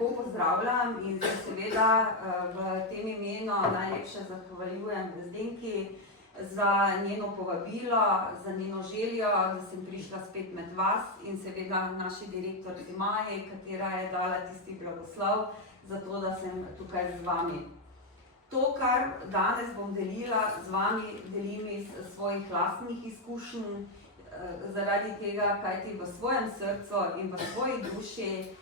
Pozdravljam in se seveda v tem imenu najlepše zahvaljujem Zdenki za njeno povabilo, za njeno željo, da sem prišla spet med vas in seveda naši direktorici Maji, katera je dala tisti blagoslov za to, da sem tukaj z vami. To, kar danes bom delila z vami, delim iz svojih lastnih izkušenj, zaradi tega, kajti v svojem srcu in v svoji duši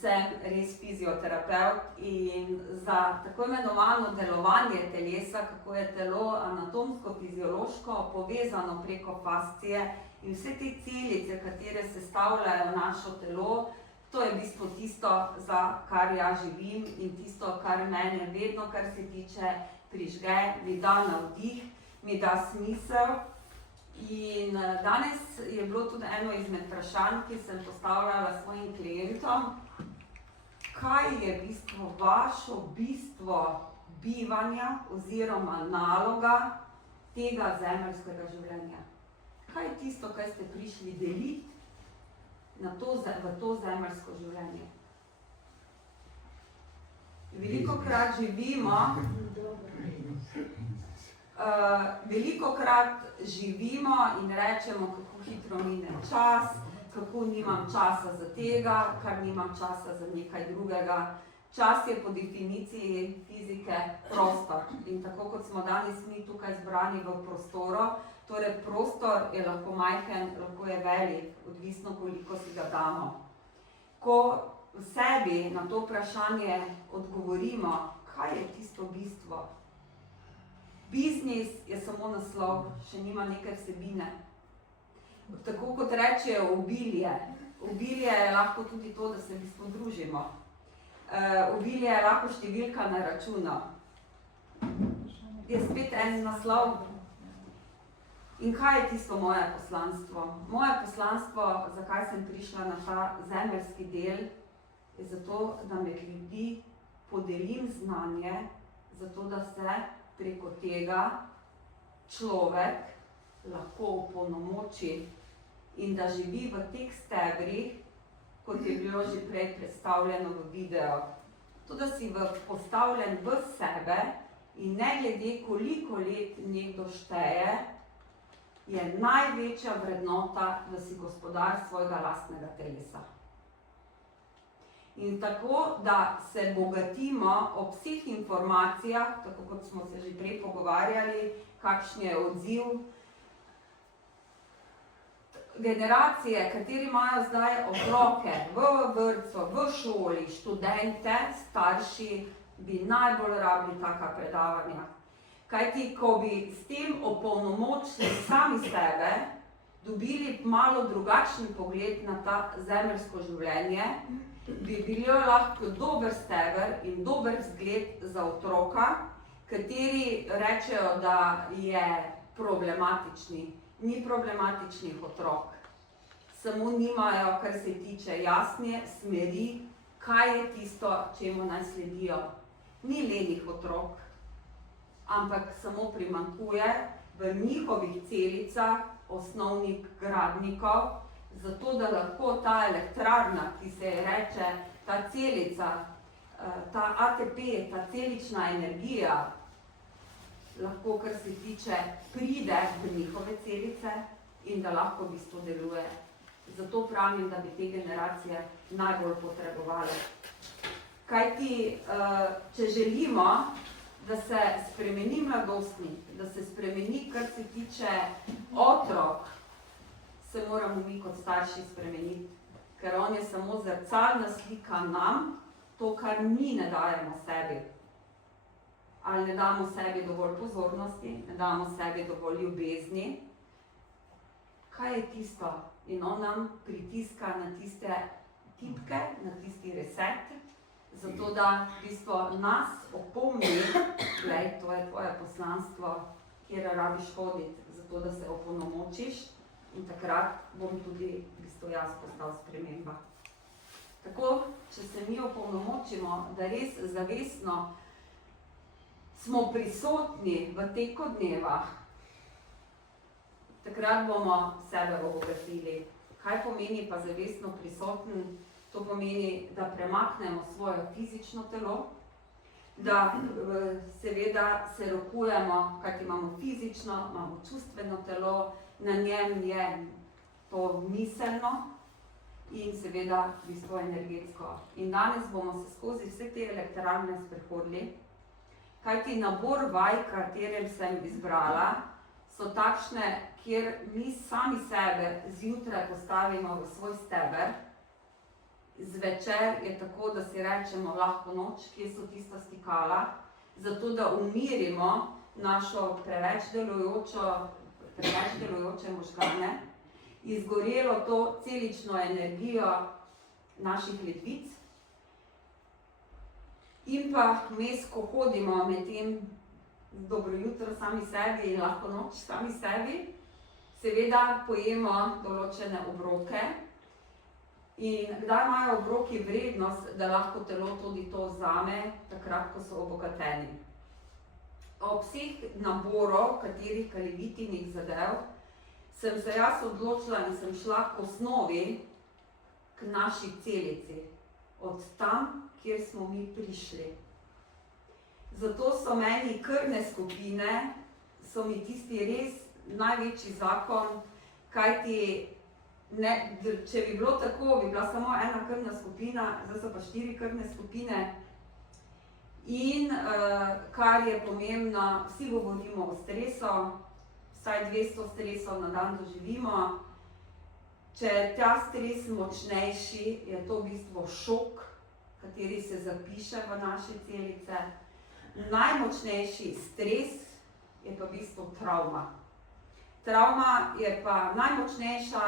sem res fizioterapevt in za tako imenovano delovanje telesa, kako je telo anatomsko-fiziološko povezano preko fascije in vse te celice, katere sestavljajo našo telo, to je v bistvu tisto, za kar ja živim in tisto, kar mene vedno, kar se tiče, prižge, mi da navdih, mi da smisel. In danes je bilo tudi eno izmed vprašanj, ki sem postavljala svojim klientom, kaj je v bistvu vašo bistvo bivanja oziroma naloga tega zemeljskega življenja. Kaj je tisto, kaj ste prišli deliti v to zemeljsko življenje? Velikokrat živimo in rečemo, kako hitro mine čas, kako nimam časa za tega, kar nimam časa za nekaj drugega. Čas je po definiciji fizike prostor in tako kot smo danes mi tukaj zbrani v prostoru, torej prostor je lahko majhen, lahko je velik, odvisno koliko si ga damo. Ko v sebi na to vprašanje odgovorimo, kaj je tisto bistvo? Biznis je samo naslov, še nima neke vsebine. Tako kot rečejo obilje. Obilje je lahko tudi to, da se v bistvu družimo. Obilje je lahko številka na računu. Je spet en naslov. In kaj je tisto moje poslanstvo? Moje poslanstvo, zakaj sem prišla na ta zemeljski del, je zato, da med ljudi podelim znanje, zato da se preko tega človek lahko opolnomoči in da živi v teh stebrih, kot je bilo že prej predstavljeno v videu. To, da si postavljen v sebe in ne glede koliko let nekdo šteje, je največja vrednota, da si gospodar svojega lastnega telesa. In tako, da se bogatimo ob vseh informacijah, tako kot smo se že prej pogovarjali, kakšen je odziv. Generacije, kateri imajo zdaj otroke v vrtcu, v šoli, študente, starši, bi najbolj rabili taka predavanja. Kajti, ko bi s tem opolnomočili sami sebe, dobili malo drugačen pogled na ta zemeljsko življenje, bi bilo lahko dober steber in dober vzgled za otroka, kateri rečejo, da je problematični. Ni problematičnih otrok. Samo nimajo, kar se tiče jasne smeri, kaj je tisto, čemu naj sledijo. Ni lenih otrok, ampak samo primanjkuje v njihovih celicah osnovnih gradnikov, zato da lahko ta elektrarna, ki se je reče, ta celica, ta ATP, ta celična energija, lahko, kar se tiče, pride v njihove celice in da lahko v bistvu deluje. Zato pravim, da bi te generacije najbolj potrebovali. Kajti, če želimo, da se spremeni mladostnik, da se spremeni, kar se tiče otrok, se moramo mi kot starši spremeniti, ker on je samo zrcalna slika nam, to, kar mi ne dajemo sebi. Ali ne damo sebi dovolj pozornosti, ne damo sebi dovolj ljubezni. Kaj je tisto? In on nam pritiska na tiste tipke, na tisti reset, zato da v bistvu nas opomni, glej, to je tvoje poslanstvo, kjer rabiš hoditi, zato da se opolnomočiš. In takrat bom tudi v bistvu jaz postal sprememba. Tako, če se mi opolnomočimo, da res zavestno smo prisotni v teku dneva, takrat bomo sebe obogatili. Kaj pomeni pa zavestno prisoten? To pomeni, da premaknemo svoje fizično telo, da seveda se rokujemo, kajti imamo fizično, imamo čustveno telo, na njem je to miselno in seveda v bistvu energetsko. In danes bomo se skozi vse te elektrarne sprehodili, kajti nabor vaj, katerem sem izbrala, so takšne, kjer mi sami sebe zjutraj postavimo v svoj steber. Zvečer je tako, da si rečemo lahko noč, kje so tista stikala, zato da umirimo našo preveč delujoče možgane, izgorelo to celično energijo naših ledvic in pa vmes, ko hodimo med tem dobro jutro sami sebi in lahko noč sami sebi, seveda pojemo določene obroke. In kdaj imajo obroki vrednost, da lahko telo tudi to vzame, takrat, ko so obogateni. Ob vseh naborov, katerih kalivitinih zadev, sem se jaz odločila in sem šla k osnovi, k naši celici, od tam, kjer smo mi prišli. Zato so meni krvne skupine, so mi tisti res največji zakon, kajti če bi bilo tako, bi bila samo ena krvna skupina, zdaj so pa 4 krvne skupine. In kar je pomembno, vsi govorimo o stresu, vsaj 200 stresov na dan doživimo. Če je ta stres močnejši, je to v bistvu šok, kateri se zapiše v naše celice. Najmočnejši stres je pa v bistvu travma. Travma je pa najmočnejša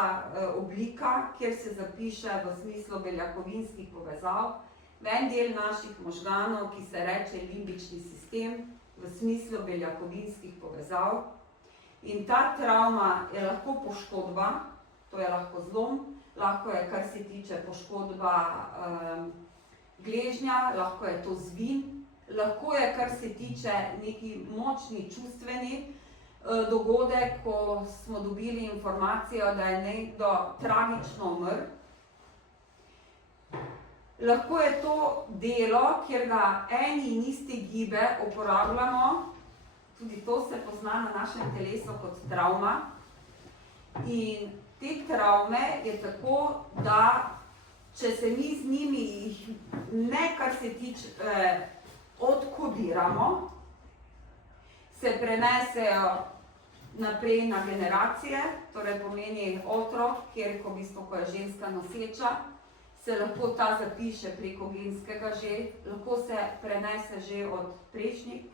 oblika, kjer se zapiše v smislu beljakovinskih povezav v en del naših možganov, ki se reče limbični sistem, v smislu beljakovinskih povezav. In ta travma je lahko poškodba, to je lahko zlom, lahko je, kar se tiče poškodba gležnja, lahko je to zvin, lahko je, kar se tiče neki močni čustveni dogodek, ko smo dobili informacijo, da je nekdo tragično umrl. Lahko je to delo, kjer ga eni in isti gibe uporabljamo, tudi to se pozna na našem telesu kot travma. In te travme je tako, da če se mi z njimi ne, kar se tiče, odkodiramo, se prenesejo naprej na generacije, torej pomeni otrok, kjer ko v bistvu, ko je ženska noseča, se lahko ta zapiše preko genskega že, lahko se prenese že od prejšnjih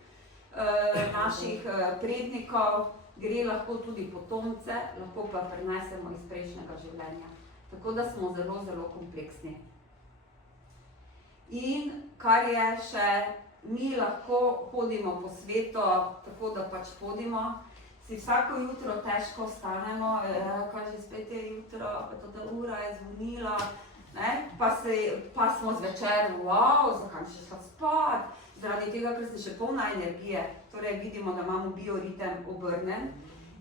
naših prednikov, gre lahko tudi potomce, lahko pa prenesemo iz prejšnjega življenja. Tako da smo zelo, zelo kompleksni. In kar je še, mi lahko hodimo po svetu, tako da pač hodimo, si vsako jutro težko vstanemo, kaj že spet je jutro, pa ta ura je zvonila, pa smo zvečer, wow, zakaj še šla spat, zaradi tega, ker ste še polna energije, torej vidimo, da imamo bioritem obrnen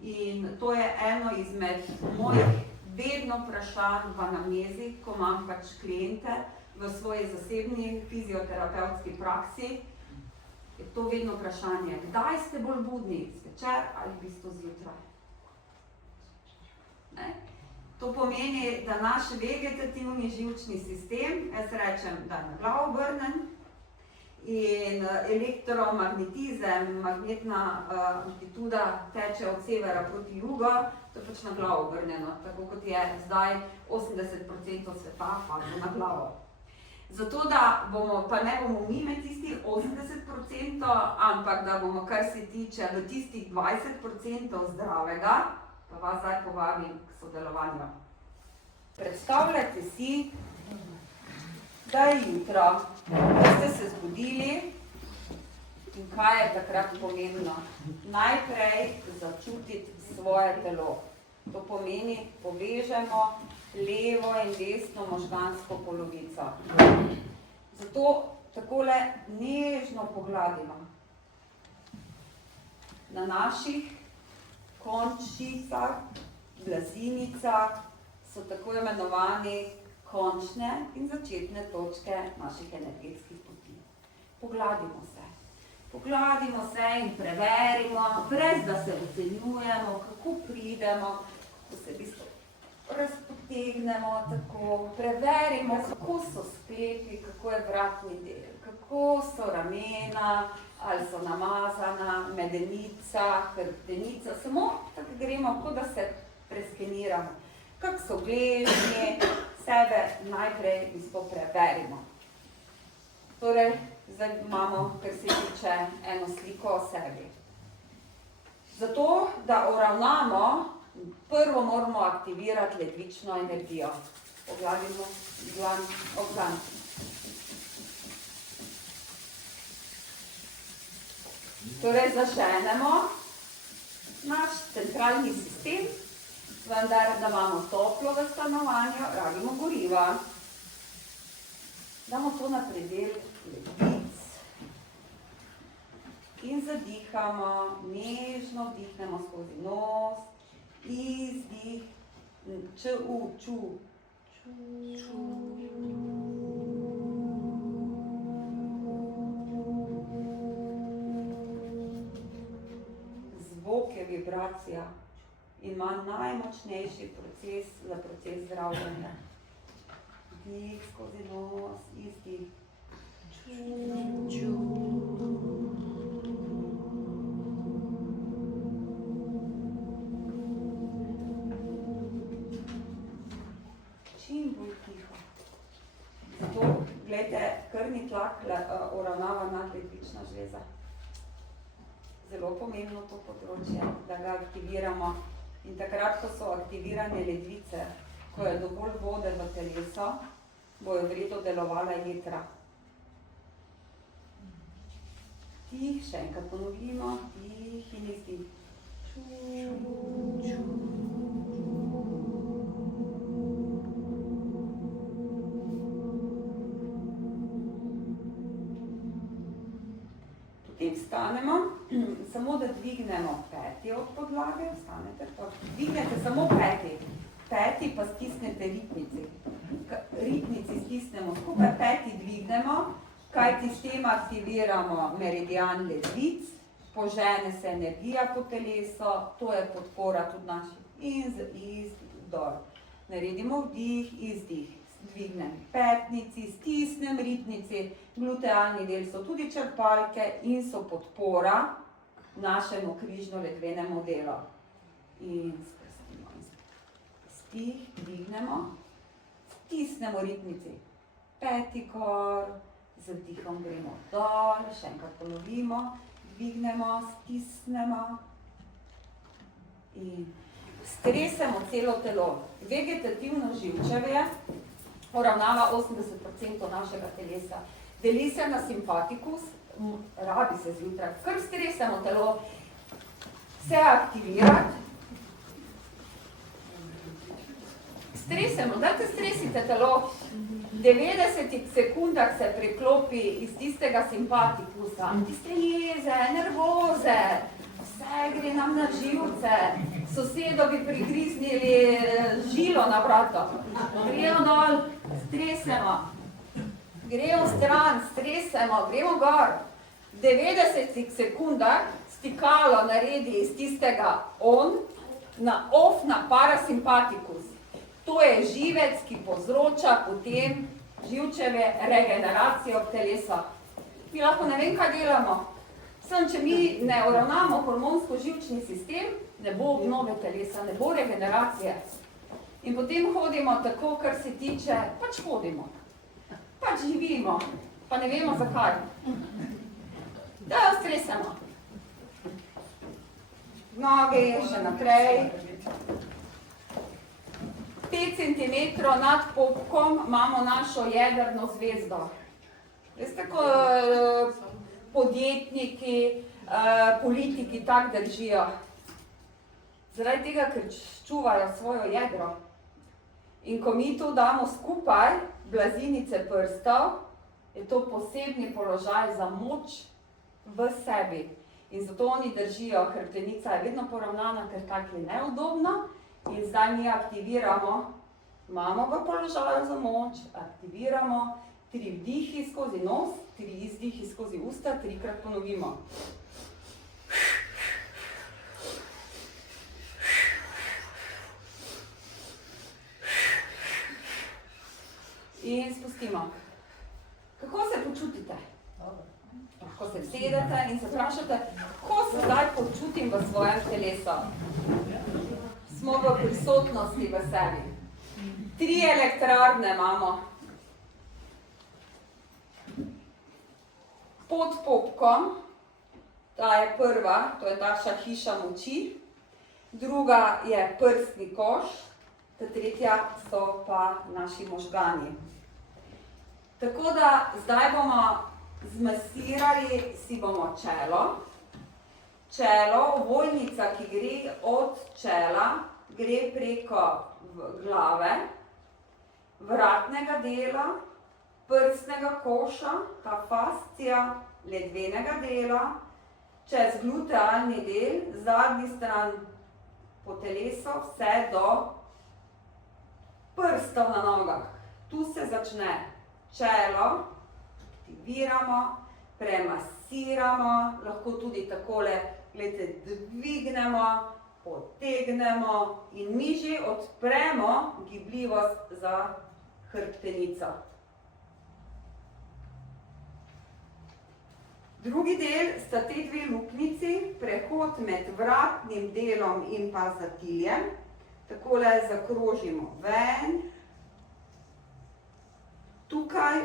in to je eno izmed mojih vedno vprašanj v anamnezi, ko imam pač kliente v svoji zasebni fizioterapevtski praksi, je to vedno vprašanje, kdaj ste bolj budni, zvečer ali v bistvu zjutraj. To pomeni, da naš vegetativni živčni sistem, jaz rečem, da je na glavo obrnen in elektromagnetizem, magnetna amplituda teče od severa proti jugu, to je pač na glavo obrnjeno, tako kot je zdaj 80% sveta padlo na glavo. Zato, da bomo, pa ne bomo mi med tistih 80%, ampak da bomo, kar se tiče v tistih 20% zdravega, pa vas zdaj povabim k sodelovanju. Predstavljajte si, da je jutro, da ste se zbudili in kaj je takrat pomembno. Najprej začutiti svoje telo. To pomeni, povežemo levo in desno možgansko polovico. Zato takole nežno pogladimo. na naših končnicah, blazinicah, so tako imenovani končne in začetne točke naših energetskih poti. Pogladimo se. Pogladimo se in preverimo, brez da se ocenjujemo, kako pridemo, kako se v bistvu razpotegnemo, tako preverimo, kako so sklepi, kako je vratni del, kako so ramena, ali so namazana, medenica, hrbtenica, samo tako gremo, kot da se preskeniramo. Kako so gležnji, sebe najprej v bistvu preverimo. Torej, zdaj imamo, kar se tiče, eno sliko o sebi. Zato, da uravnamo, prvo moramo aktivirati ledvično energijo. Pogladimo dlan ob dlan. Torej, zaženemo naš centralni sistem, vendar, da imamo toplo v stanovanju, rabimo goriva. Damo to na predel ledvic in zadihamo, nežno vdihnemo skozi nos, izdih, ču. Zvok je vibracija in ima najmočnejši proces za proces zdravljenja. Vdih skozi nos, izdih. Čim bolj tiho. Zato, gledajte, krvni tlak uravnava nadledvična žleza. Zelo pomembno to področje, da ga aktiviramo. In takrat, ko so aktivirane ledvice, ko je dovolj vode v telesu, bojo v redu delovala jetra. Dih, še enkrat ponovimo, dih in izdih. Potem vstanemo, samo da dvignemo peti od podlage, vstanete, dvignete samo peti. Peti pa stisnete ritnici. Ritnici stisnemo skupaj, peti dvignemo, kajti s tem aktiviramo meridian ledvic, požene se energija po telesu, to je podpora tudi naših izdih, dol. Naredimo vdih, izdih, dvignem petnici, stisnem ritnici, glutealni del so tudi črpalke in so podpora našemu križno-ledvenemu delu. In stih, dvignemo, stisnemo ritnici, peti kor, z vdihom gremo dol, še enkrat ponovimo, dvignemo, stisnemo in stresemo celo telo. Vegetativno živčevje uravnava 80% našega telesa. Deli se na simpatikus, rabi se zjutraj, kar stresemo telo, se aktivirati. Stresemo, dajte stresite telo. V 90 sekundah se preklopi iz tistega simpatikusa, tiste jeze, nervoze, vse gre nam na živce, sosedovi prigriznili žilo na vrato. Grejo dol, stresemo, grejo stran, stresemo, gremo gor. V 90 sekundah stikalo naredi iz tistega on na off na parasimpatikus. To je živec, ki povzroča potem živčeve regeneracijo v telesu. Mi lahko ne vem, kaj delamo. Samo, če mi ne uravnamo hormonsko-živčni sistem, ne bo obnove telesa, ne bo regeneracije. In potem hodimo tako, kar se tiče, pač hodimo. Pač živimo, pa ne vemo zakaj. Da jo stresemo. Noge še naprej. 5 cm nad popkom imamo našo jedrno zvezdo. Veste, ko podjetniki, politiki tako držijo. Zaradi tega, ker čuvajo svojo jedro. In ko mi to damo skupaj, blazinice prstov, je to posebni položaj za moč v sebi. In zato oni držijo, hrbtenica je vedno poravnana, ker tako je neudobno. In zdaj mi aktiviramo, imamo v položaju za moč, aktiviramo 3 vdihi skozi nos, 3 izdihi skozi usta, 3-krat ponovimo. In spustimo. Kako se počutite? Lahko se vsedete in se vprašate, kako se zdaj počutim v svojem telesu. Smo v prisotnosti v sebi. 3 elektrarne imamo. Pod popkom, ta je prva, to je naša hiša moči. Druga je prstni koš, ta tretja so pa naši možgani. Tako da zdaj bomo zmasirali, si bomo čelo. Čelo, ovojnica, ki gre od čela, gre preko glave, vratnega dela, prsnega koša, ta fascija ledvenega dela, čez glutealni del, zadnji stran po telesu, vse do prstov na nogah. Tu se začne čelo, aktiviramo, premasiramo, lahko tudi takole, gledajte, dvignemo, potegnemo in mi že odpremo gibljivost za hrbtenico. Drugi del sta te 2 luknjici, prehod med vratnim delom in pa zatiljem. Takole zakrožimo ven. Tukaj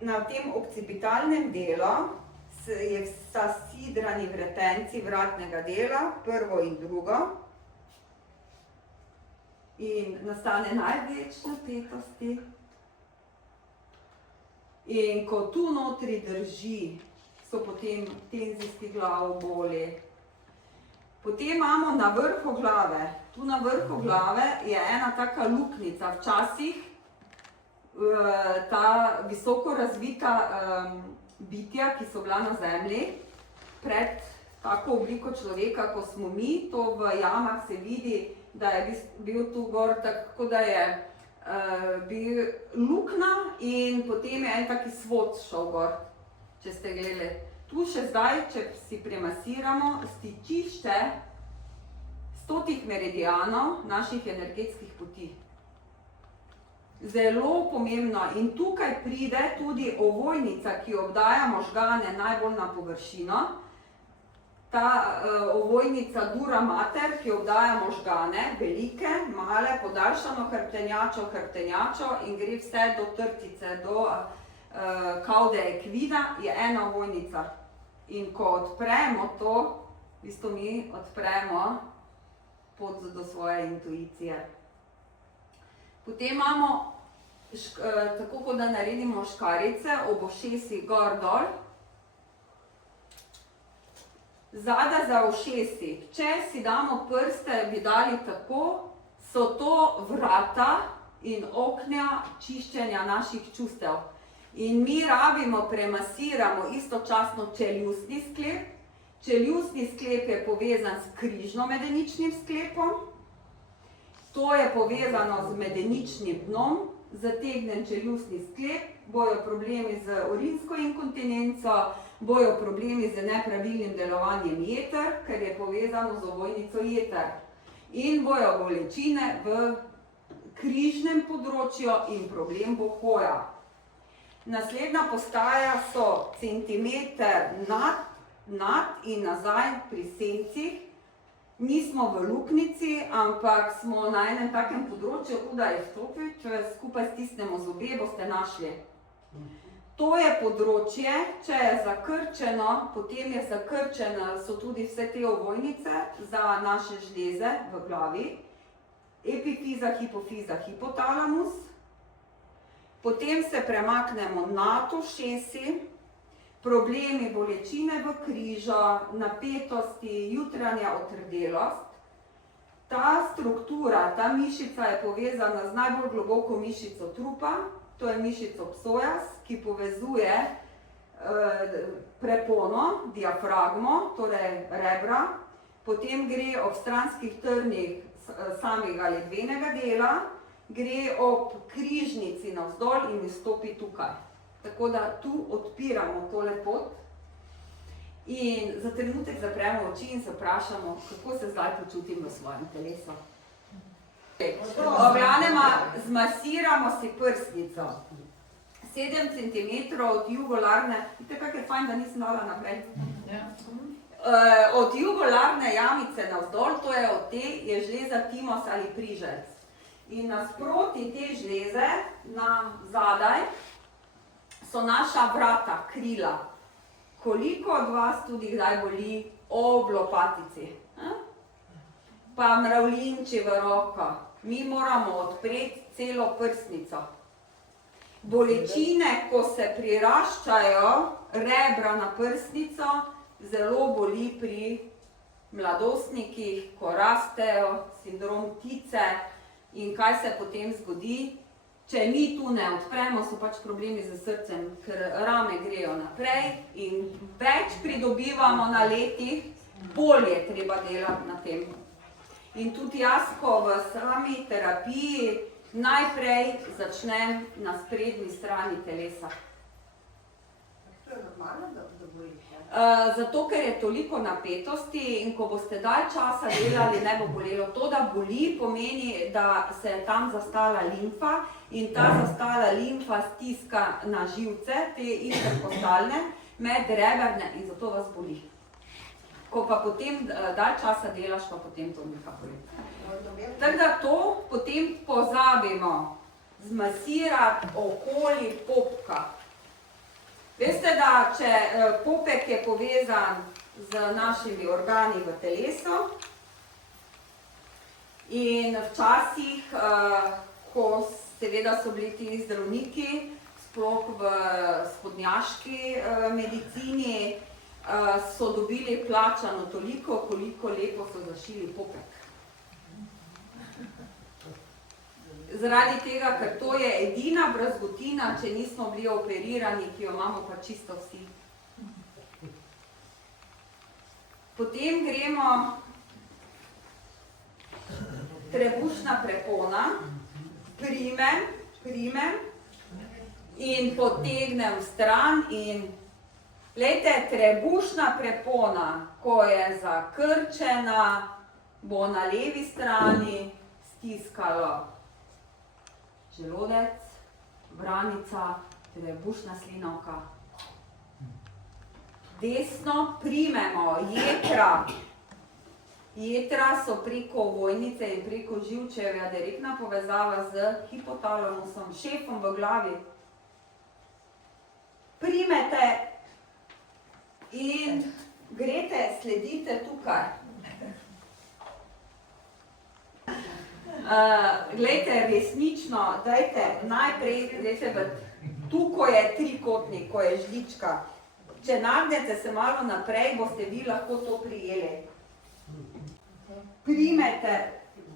na tem okcipitalnem delu sta sidrani vretenci vratnega dela, prvo in drugo. In nastane največ napetosti. In ko tu notri drži, so potem tenzijski glavoboli. Potem imamo na vrhu glave. Tu na vrhu glave je ena taka luknjica. Včasih ta visoko razvita bitja, ki so bila na zemlji, pred tako obliko človeka, ko smo mi, to v jamah se vidi, da je bil tu gor, tako da je bil lukna in potem je en taki svod šel gor, če ste gledali. Tu še zdaj, če si premasiramo, stičišče 100 meridianov naših energetskih poti. Zelo pomembno in tukaj pride tudi ovojnica, ki obdaja možgane najbolj na površino. Ta ovojnica dura mater, ki obdaja možgane, velike, male, podaljšano hrbtenjačo in gre vse do trtice, do kaude ekvina, je ena ovojnica. In ko odpremo to, v bistvu mi odpremo pot do svoje intuicije. Potem imamo, tako kot da naredimo škarice, ob ušesih gor dol. Zadaj za ušesi, če si damo prste, bi dali tako, so to vrata in okna čiščenja naših čustev. In mi rabimo, premasiramo istočasno čeljustni sklep. Čeljustni sklep je povezan s križno-medeničnim sklepom. To je povezano z medeničnim dnom, zategnen čeljustni sklep, bojo problemi z urinsko inkontinenco, bojo problemi z nepravilnim delovanjem jeter, ker je povezano z ovojnico jeter. In bojo bolečine v križnem področju in problem bo hoja. Naslednja postaja so centimeter nad in nazaj pri sencih. Nismo v luknjici, ampak smo na enem takem področju, kot da je vstopi, če skupaj stisnemo zobe, boste našli. To je področje, če je zakrčeno, potem je zakrčeno, so tudi vse te ovojnice za naše žleze v glavi. Epifiza, hipofiza, hipotalamus. Potem se premaknemo nad ušesi, problemi, bolečine v križu, napetosti, jutranja otrdelost. Ta struktura, ta mišica je povezana z najbolj globoko mišico trupa, to je mišico psoas, ki povezuje prepono, diafragmo, torej rebra, potem gre ob stranskih trnih samega ledvenega dela, gre ob križnici navzdol in izstopi tukaj. Tako da tu odpiramo tole pot in za trenutek zapremo oči in se vprašamo, kako se zdaj počutim v svojem telesu. Obranema, zmasiramo si prsnico. 7 cm od jugularne, vidite, kak je fajn, da nisem dala naprej. Od jugularne jamice navzdol, to je od te, je žleza timos ali prižec. In nasproti te žleze, na zadaj, so naša vrata, krila. Koliko od vas tudi kdaj boli ob lopatici? Pa mravljinči v roko. Mi moramo odpreti celo prsnico. Bolečine, ko se priraščajo rebra na prsnico, zelo boli pri mladostnikih, ko rastejo, sindrom ptice in kaj se potem zgodi. Če mi tu ne odpremo, so pač problemi z srcem, ker rame grejo naprej in več pridobivamo na letih, bolje treba delati na tem. In tudi jaz, ko v sami terapiji najprej začnem na sprednji strani telesa. To je normalno, da boli? Zato, ker je toliko napetosti in ko boste dalj časa delali, ne bo bolelo. To, da boli, pomeni, da se je tam zastala limfa in ta zastala limfa stiska na živce, te interkostalne, medreberne in zato vas boli. Ko pa potem dalj časa delaš, pa potem to nekaj boli. Tako da to potem pozabimo, zmasirati okoli popka. Veste, da če popek je povezan z našimi organi v telesu in včasih, ko seveda so bili ti zdravniki, sploh v vzhodnjaški medicini, so dobili plačano toliko, koliko lepo so zašili popek. Zaradi tega, ker to je edina brazgotina, če nismo bili operirani, ki jo imamo pa čisto vsi. Potem gremo trebušna prepona, primem in potegnem stran in glejte, trebušna prepona, ko je zakrčena, bo na levi strani stiskalo želodec, branica, trebušna slinavka. Desno primemo jetra. Jetra so preko ovojnice in preko živčevja direktna povezava z hipotalamusom, šefom v glavi. Primete in greste, sledite tukaj. Glejte, resnično, dajte najprej, tu, ko je trikotnik, ko je žlička, če nagnete se malo naprej, boste vi lahko to prijeli. Primete,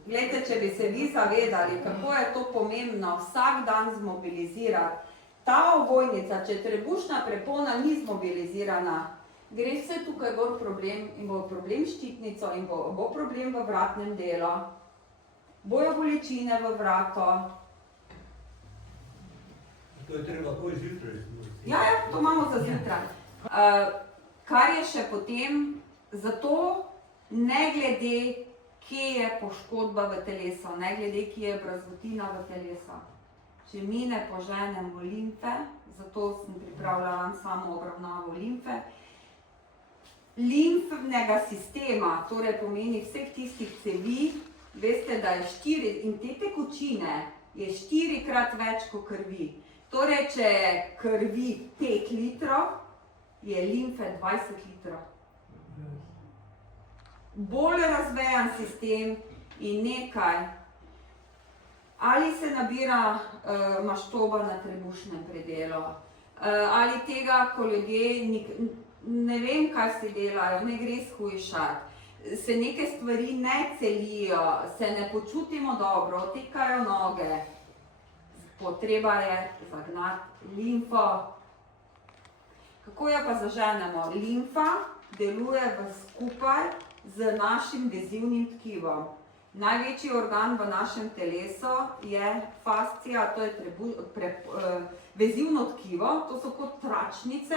glejte, če bi se vi zavedali, kako je to pomembno, vsak dan zmobilizirati. Ta ovojnica, če trebušna prepona ni zmobilizirana, gre vse tukaj gor problem in bo problem ščitnico in bo problem v vratnem delu. Bojo bolečine v vrato. To je treba takoj zjutraj. Ja, to imamo za zjutraj. Kar je še potem, zato ne glede, kje je poškodba v telesu, ne glede, kje je brazgotina v telesu. Če mi ne poženemo limfe, zato sem pripravljala samo obravnavo limfe, limfnega sistema, torej pomeni vseh tistih cevi, veste, da je 4 in te tekočine je 4-krat več kot krvi. Torej, če je krvi 5 litrov, je limfe 20 litrov. Bolj razvejan sistem in nekaj. Ali se nabira maščoba na trebušnem predelu, ali tega, ko ljudje ne vem, kaj si delajo, ne gre shujšati. Se neke stvari ne celijo, se ne počutimo dobro, otekajo noge. Potreba je zagnati limfo. Kako jo pa zaženemo? Limfa deluje skupaj z našim vezivnim tkivom. Največji organ v našem telesu je fascija, to je vezivno tkivo, to so kot tračnice,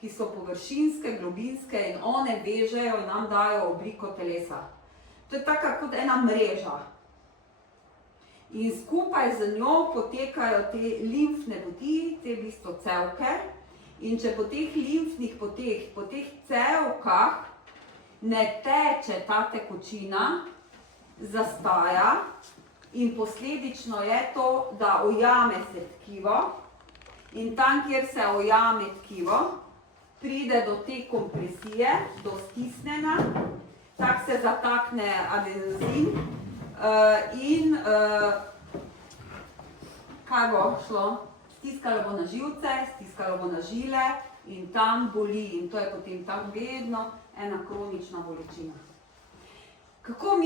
ki so površinske, globinske in one vežejo in nam dajo obliko telesa. To je taka kot ena mreža. In skupaj z njo potekajo te limfne poti, te v bistvu cevke. In če po teh limfnih poteh, po teh cevkah ne teče ta tekočina, zastaja in posledično je to, da ojame se tkivo in tam, kjer se ojame tkivo, pride do te kompresije, do stisnjenja, tako se zatakne adenozin in kaj bo šlo? Stiskalo bo na živce, stiskalo bo na žile in tam boli in to je potem tam vedno ena kronična bolečina. Kako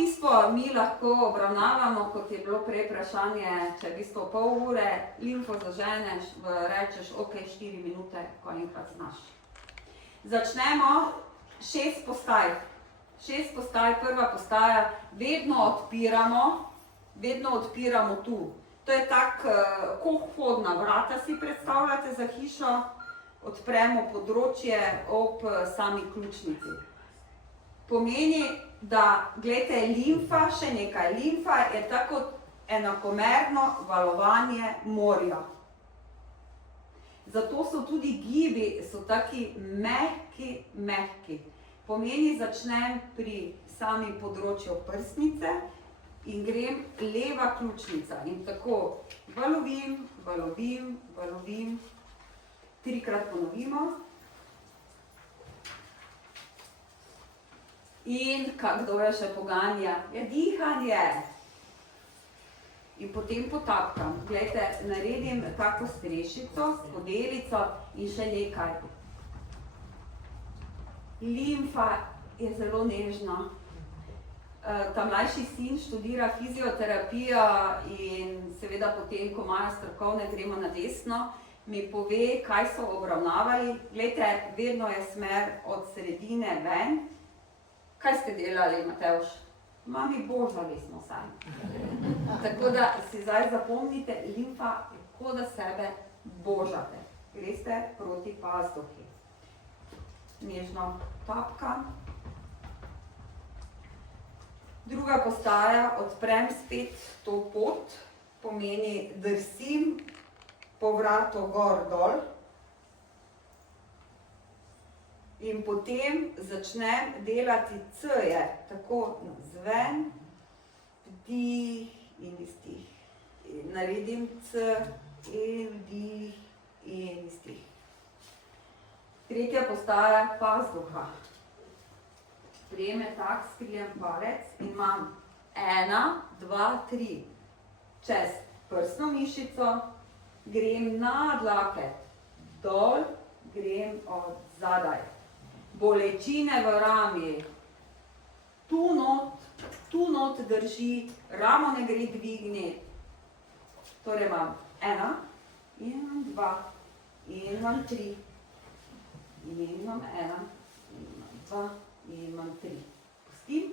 mi lahko obravnavamo, kot je bilo prej vprašanje, če v bistvu pol ure limfo zaženeš, rečeš, ok, 4 minute, ko enkrat znaš. Začnemo 6 postaj. 6 postaj, prva postaja, vedno odpiramo tu. To je tako, kot vhodna vrata si predstavljate za hišo, odpremo področje ob sami ključnici. Pomeni, da, gledajte, limfa, še nekaj, limfa je tako enakomerno valovanje morja. Zato so tudi gibi, so taki mehki. Pomeni, začnem pri sami področju prsnice in grem leva ključnica in tako valovim, 3-krat ponovimo. In kdo je še poganja? Je dihanje. In potem potapkam. Glejte, naredim tako strešico, skodelico in še nekaj. Limfa je zelo nežna. Ta mlajši sin študira fizioterapijo in seveda potem, ko imajo strokovne, gremo na desno, mi pove, kaj so obravnavali. Glejte, vedno je smer od sredine ven. Kaj ste delali, Matevž? Mami, božali smo se. Tako da si zdaj zapomnite, limfa je kot da sebe božate. Greste proti pazduhi. Nežno tapkam. Druga postaja, odprem spet to pot, pomeni drsim po vratu gor dol. In potem začnem delati c-je, tako navzven, vdih in izdih. Naredim c in vdih in izdih. Tretja postaja pazduha. Sprejeme tak, skrijem palec in imam 1, 2, 3. Čez prsno mišico grem na dlake, dol, grem od zadaj. Bolečine v rami, tu not drži, ramo ne gre dvigniti. Torej imam 1, in imam 2, in imam 3, in imam 1, in imam 2, in imam 3. Pustim.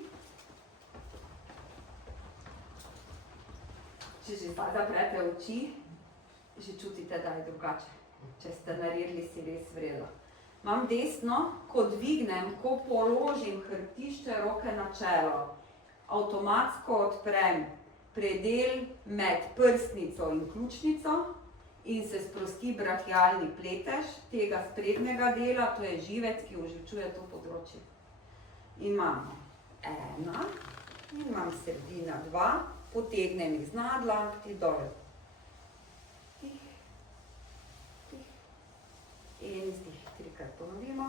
Če že zdaj zaprete oči, že čutite, da je drugače. Če ste naredili, si res vredno. Imam desno, ko dvignem, ko položim hrbtišče roke na čelo, avtomatsko odprem predel med prsnico in ključnico in se sprosti brahialni pletež tega sprednjega dela, to je živec, ki oživčuje to področje. Imamo 1, in imam sredina 2, potegnem iz nadlakti dol. In izdih. 3-krat ponovimo.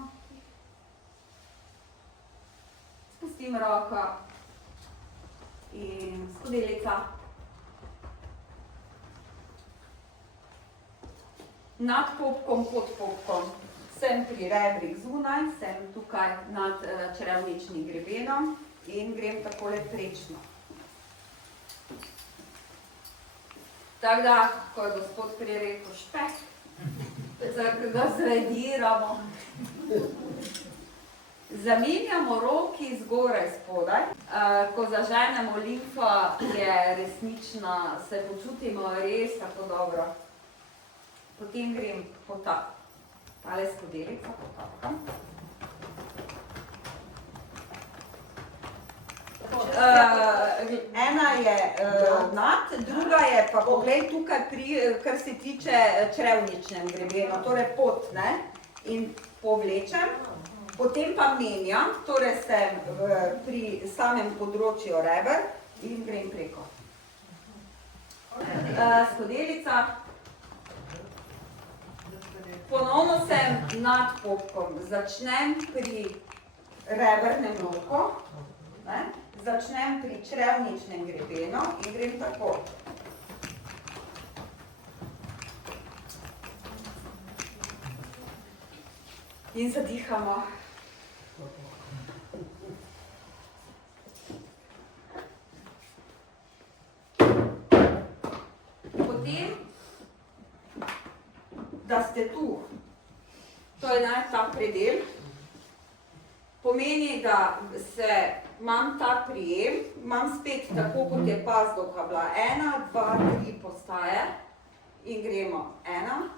Spustim roko in skodelica. Nad popkom, pod popkom. Sem pri rebrih zunaj, sem tukaj nad črevničnim grebenom in grem takole prečno. Tako da, ko je gospod prej rekel špeh, to Tako ga zrediramo. Zamenjamo roki zgoraj spodaj. Ko zaženemo limfa, je resnična, se počutimo res tako dobro. Potem grem po tale skodelica, potapkam. Ena je nad, druga je pa, poglej tukaj, kar se tiče črevničnem grebenu, torej pot, ne, in povlečem, potem pa menjam, torej sem pri samem področju reber in grem preko. Skodelica, ponovno sem nad popkom, začnem pri rebernem loku, ne. Začnem pri črevničnem grebenu in grem tako. In zadihamo. Potem, da ste tu, to je ta predel, pomeni, da imam ta prijem, imam spet tako, kot je pazduha bila, 1, 2, 3 postaje in gremo 1.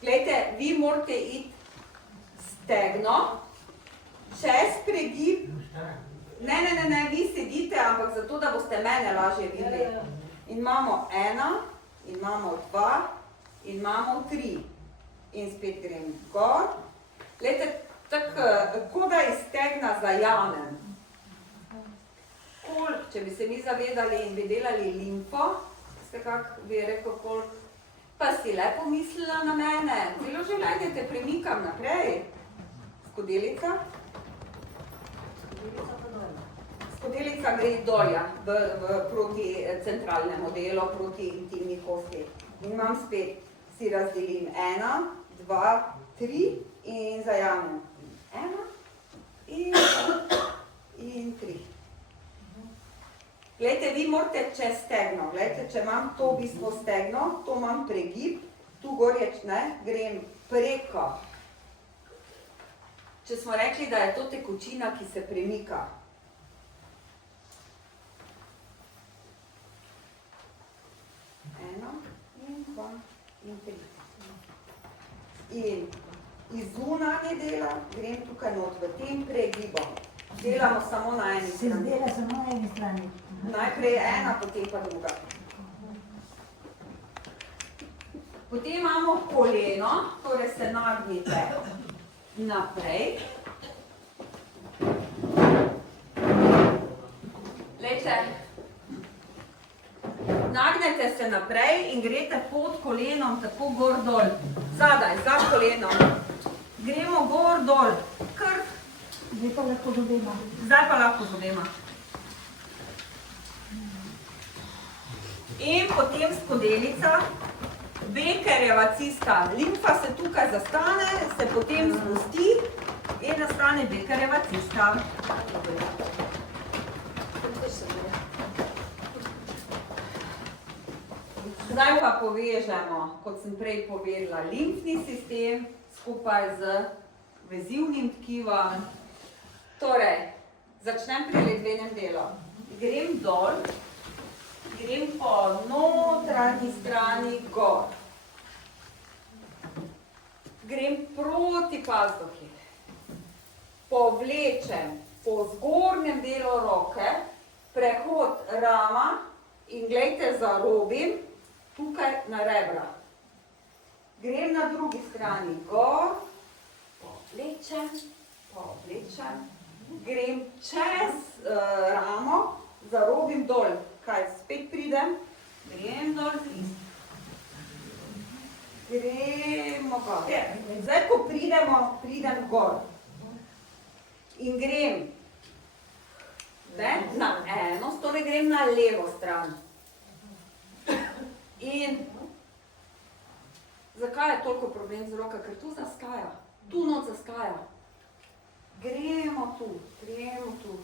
Glejte, vi morate iti stegno, čez pregib, ne, vi sedite, ampak zato, da boste mene lažje videli. In imamo 1, in imamo 2, in imamo 3. In spet grem gor. Glejte, tako da iz stegna zajamem. Koliko, če bi se mi zavedali in bi delali limfo, ste kak bi rekel, koliko, pa si lepo mislila na mene, celo življenje te premikam naprej. Skodelica. Skodelica gre dolja, proti centralnemu delu, proti intimni kosti. In imam spet, si razdelim 1, 2, 3 in zajamem. 1 in 3. Glejte, vi morate čez stegno. Glejte, če imam to v bistvu stegno, to imam pregib, tu gorje, ne, grem preko. Če smo rekli, da je to tekočina, ki se premika. Eno in 2 in 3. In iz zunanje dela grem tukaj not v tem pregibu. Delamo samo na eni strani. Se zdela samo na eni strani. Najprej 1, potem pa druga. Potem imamo koleno, torej se nagnite naprej. Glejte, nagnete se naprej in greste pod kolenom tako gor dol. Zadaj, za kolenom. Gremo gor dol. Kar. Zdaj pa lahko z obema. Zdaj pa lahko z obema. In potem skodelica, Bekerjeva cista. Limfa se tukaj zastane, se potem spusti in nastane Bekerjeva cista. Zdaj pa povežemo, kot sem prej povedala, limfni sistem skupaj z vezivnim tkivom. Torej, začnem pri ledvenem delu. Grem dol, grem po notranji strani gor. Grem proti pazduhi. Povlečem po zgornjem delu roke, prehod rama in glejte, zarobim tukaj na rebra. Grem na drugi strani gor, povlečem, grem čez ramo, zarobim dol. Kaj, spet pridem, grem dol z list. Gremo gor. Zdaj, ko pridem gor in grem na eno, torej grem na levo stran. In zakaj je toliko problem z roka? Ker tu zaskaja, tu not zaskaja. Gremo tu, gremo tu.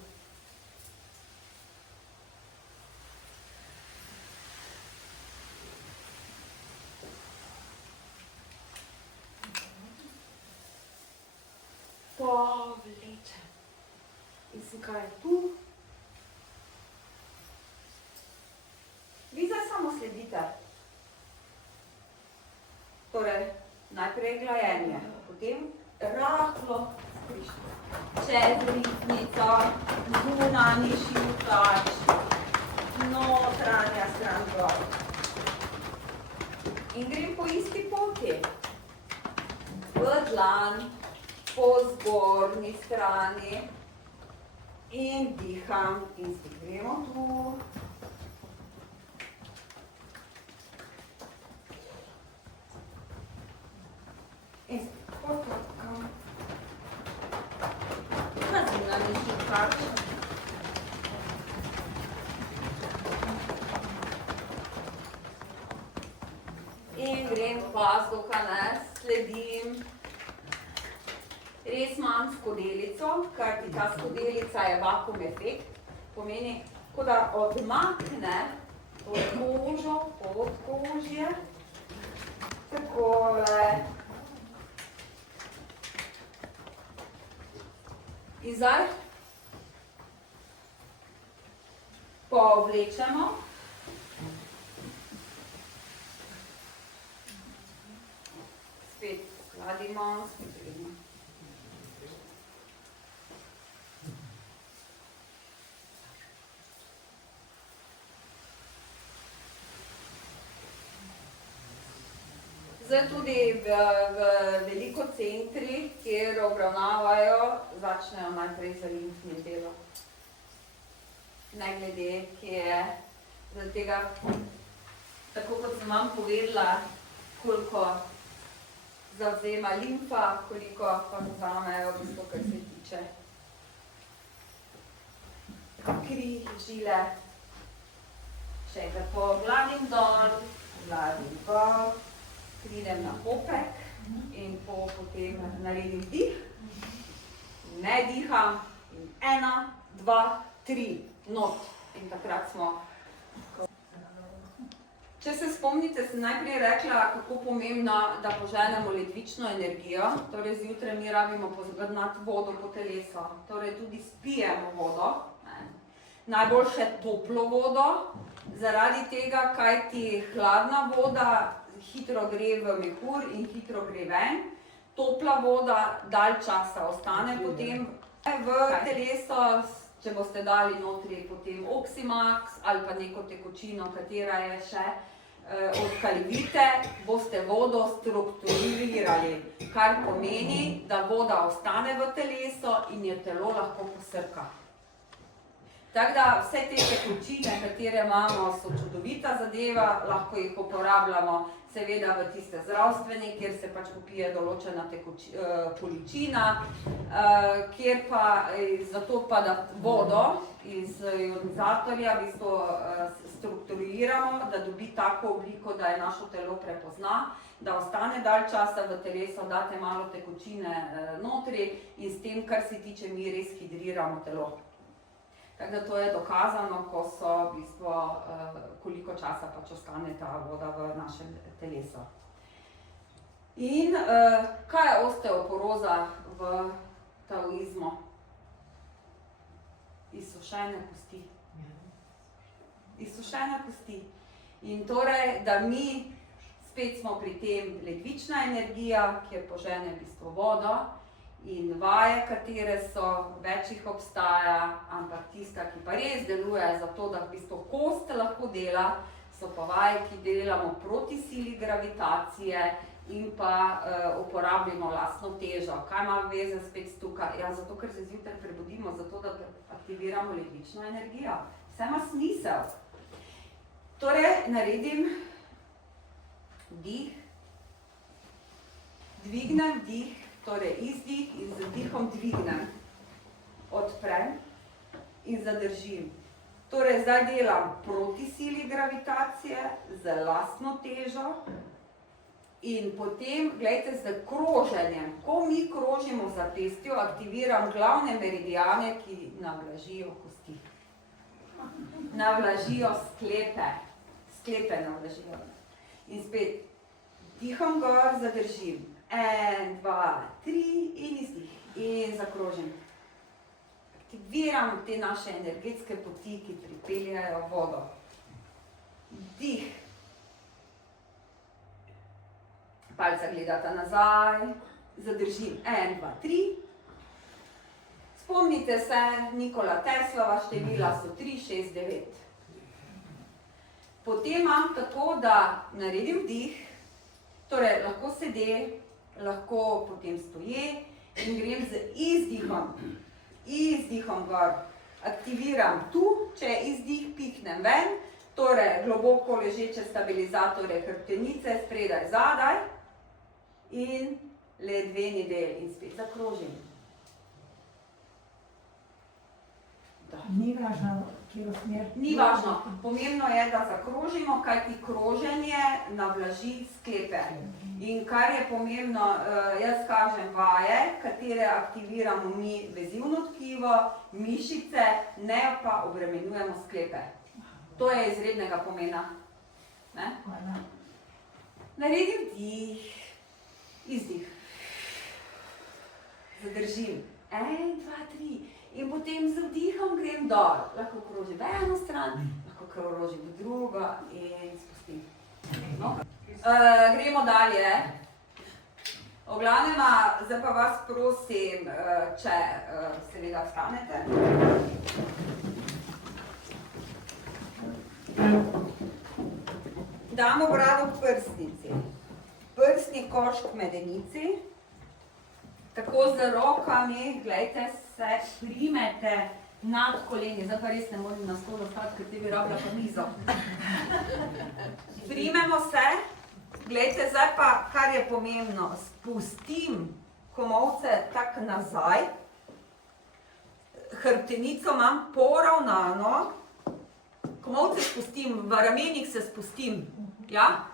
muzika je tu. Vi zdaj samo sledite. Torej, najprej glajenje, potem rahlo sprišno. Čez ritnico, zunanji šivkač, notranja stran gor. In grem po isti poti. V dlan, po zgornji strani in diham in si gremo tu. In potakam. Na zunanji šivkač. In grem pas, dokaj ne sledim. Res imam skodelico, kajti ta skodelica je vakuum efekt. Pomeni, kot da odmakne to kožo, pod kožje. Takole. In zdaj povlečemo. Spet skladimo, spet gremo. Zdaj tudi v veliko centrih, kjer obravnavajo, začnejo najprej z limfnim delom. Ne glede, kje je. Zaradi tega, tako kot sem vam povedala, koliko zavzema limfa, koliko pa vzamejo, kar se tiče kri, žile. Še enkrat pogladim dol, gladim gor. Pridem na popek in potem naredim dih, ne diham in 1, 2, 3, not in takrat smo. Če se spomnite, sem najprej rekla, kako pomembno, da poženemo ledvično energijo, torej zjutraj mi rabimo pognati vodo po telesu, torej tudi spijemo vodo, najboljše toplo vodo, zaradi tega, kajti hladna voda hitro gre v mehur in hitro gre ven. Topla voda dalj časa ostane potem v telesu, če boste dali notri potem Oximax ali pa neko tekočino, katera je še od Kalivite, boste vodo strukturirali, kar pomeni, da voda ostane v telesu in je telo lahko posrka. Tako da vse te tekočine, katere imamo, so čudovita zadeva, lahko jih uporabljamo seveda v tiste zdravstvene, kjer se pač popije določena količina, kjer pa zato pa da vodo iz ionizatorja v bistvu strukturiramo, da dobi tako obliko, da je našo telo prepozna, da ostane dalj časa v telesu, date malo tekočine notri in s tem, kar se tiče, mi res hidriramo telo. Tako da to je dokazano, ko so v bistvu, koliko časa pač ostane ta voda v našem telesu. In kaj je osteoporoza v taoizmu? Izsušene kosti. Izsušene kosti. In torej, da mi spet smo pri tem ledvična energija, kjer požene v bistvu vodo, in vaje, katere so, več jih obstaja, ampak tista, ki pa res deluje za to, da v bistvu kost lahko dela, so pa vaje, ki delamo proti sili gravitacije in pa uporabljamo lastno težo. Kaj ima veze spet tukaj? Ja, zato, ker se zjutraj prebudimo, zato, da aktiviramo ledvično energijo. Vse ima smisel. Torej, naredim dih, dvignem dih, torej izdih in z dihom dvignem, odprem in zadržim. Torej, zdaj delam proti sili gravitacije z lastno težo in potem, gledajte, z kroženjem. Ko mi krožimo za pestjo, aktiviram glavne meridiane, ki navlažijo kosti. Navlažijo sklepe. Sklepe navlažijo. In spet, dihom gor, zadržim. 1, 2, 3 in izdih. In zakrožim. aktiviram te naše energetske poti, ki pripeljajo vodo. Dih. Palca gledata nazaj, zadržim 1, 2, 3. Spomnite se, Nikola Teslova števila so 3, 6, 9. Potem imam tako, da naredim dih, torej lahko sede, lahko potem stoje in grem z izdihom gor. Aktiviram tu, če je izdih, pihnem ven, torej globoko ležeče stabilizatorje hrbtenice, spredaj, zadaj in ledveni del in spet zakrožim. Ni važno, kjer smer. Ni važno, pomembno je, da zakrožimo, kajti kroženje navlaži sklepe. In kar je pomembno, jaz kažem vaje, katere aktiviramo mi vezivno tkivo, mišice, ne pa obremenjujemo sklepe. To je izrednega pomena. Ne? Naredim dih, izdih. Zadržim. 1, 2, 3. In potem z vdihom grem dol. Lahko krožim v eno stran, lahko krožim v drugo in spustim. No. Gremo dalje. Oglavnema, zdaj pa vas prosim, če seveda vstanete. Damo brado k prsnici. Prsni koš k medenici. Tako z rokami, gledajte, se primete nad koleni. Zdaj pa res ne moram na stolu ostati, ker te bi rabila pa mizo. Primemo se, gledajte, zdaj pa, kar je pomembno, spustim komolce tak nazaj. Hrbtenico imam poravnano. Komolce spustim, v ramenih se spustim. Ja?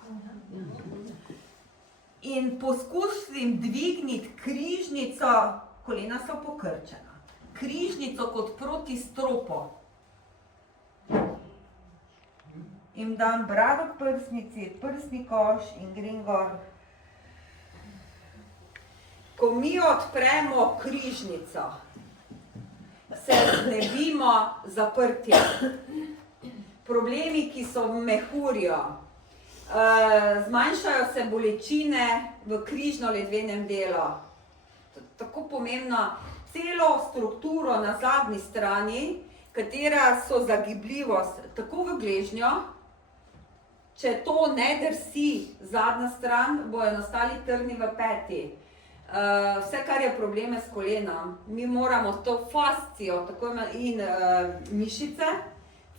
In poskusim dvigniti križnico, kolena so pokrčena, križnico kot proti stropu. In dam brado k prsnici, prsni koš in grem gor. Ko mi odpremo križnico, se znebimo zaprtja. Problemi, ki so v mehurju, zmanjšajo se bolečine v križno-ledvenem delu. Tako pomembno, celo strukturo na zadnji strani, katera so zagibljivost tako v gležnjo, če to ne drsi zadnja stran, bojo nastali trni v peti. Vse, kar je probleme s kolenom, mi moramo to fascijo in mišice,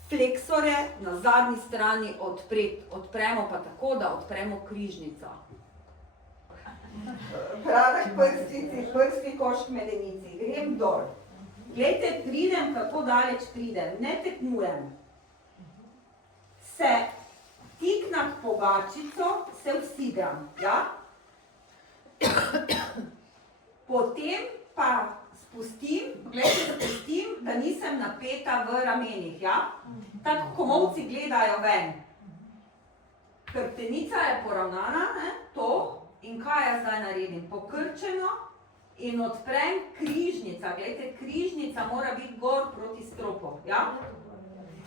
fleksore na zadnji strani odpreti. Odpremo pa tako, da odpremo križnico. Brada k prsnici, prsni koš k medenici. Grem dol. Glejte, pridem, kako daleč pridem. Ne tekmujem. Se tik nad pogačico se usidram. Ja? Potem pa spustim, gledajte, spustim, da nisem napeta v ramenih, ja? Tako komolci gledajo ven. Hrbtenica je poravnana, ne? To. In kaj jaz zdaj naredim? Pokrčeno in odprem križnica. Gledajte, križnica mora biti gor proti stropu, ja?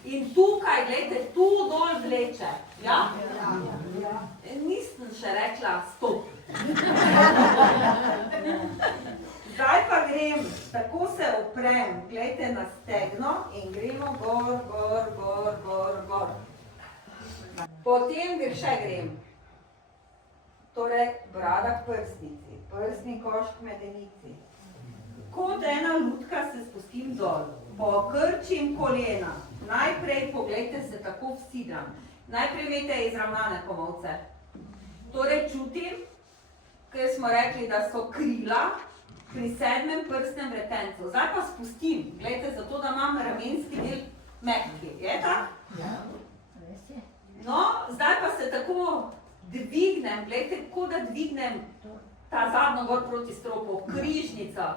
In tukaj, gledajte, tu dol vleče, ja? Nisem še rekla stop. Zdaj pa grem, tako se oprem, gledajte, na stegno in gremo gor, gor, gor, gor, gor. Potem še grem. Torej, brada k prsnici, prsni koš k medenici. Kot ena lutka se spustim dol, pokrčim kolena. Najprej, pogledajte, se tako vsidram. Najprej imejte izravnane komolce. Torej, čutim, ker smo rekli, da so krila pri 7. prstnem vretencu. Zdaj pa spustim, gledajte, zato da imam ramenski del mehki. Je tak? Ja, res je. No, zdaj pa se tako dvignem, gledajte, kako da dvignem ta zadnjo gor proti stropu, križnica.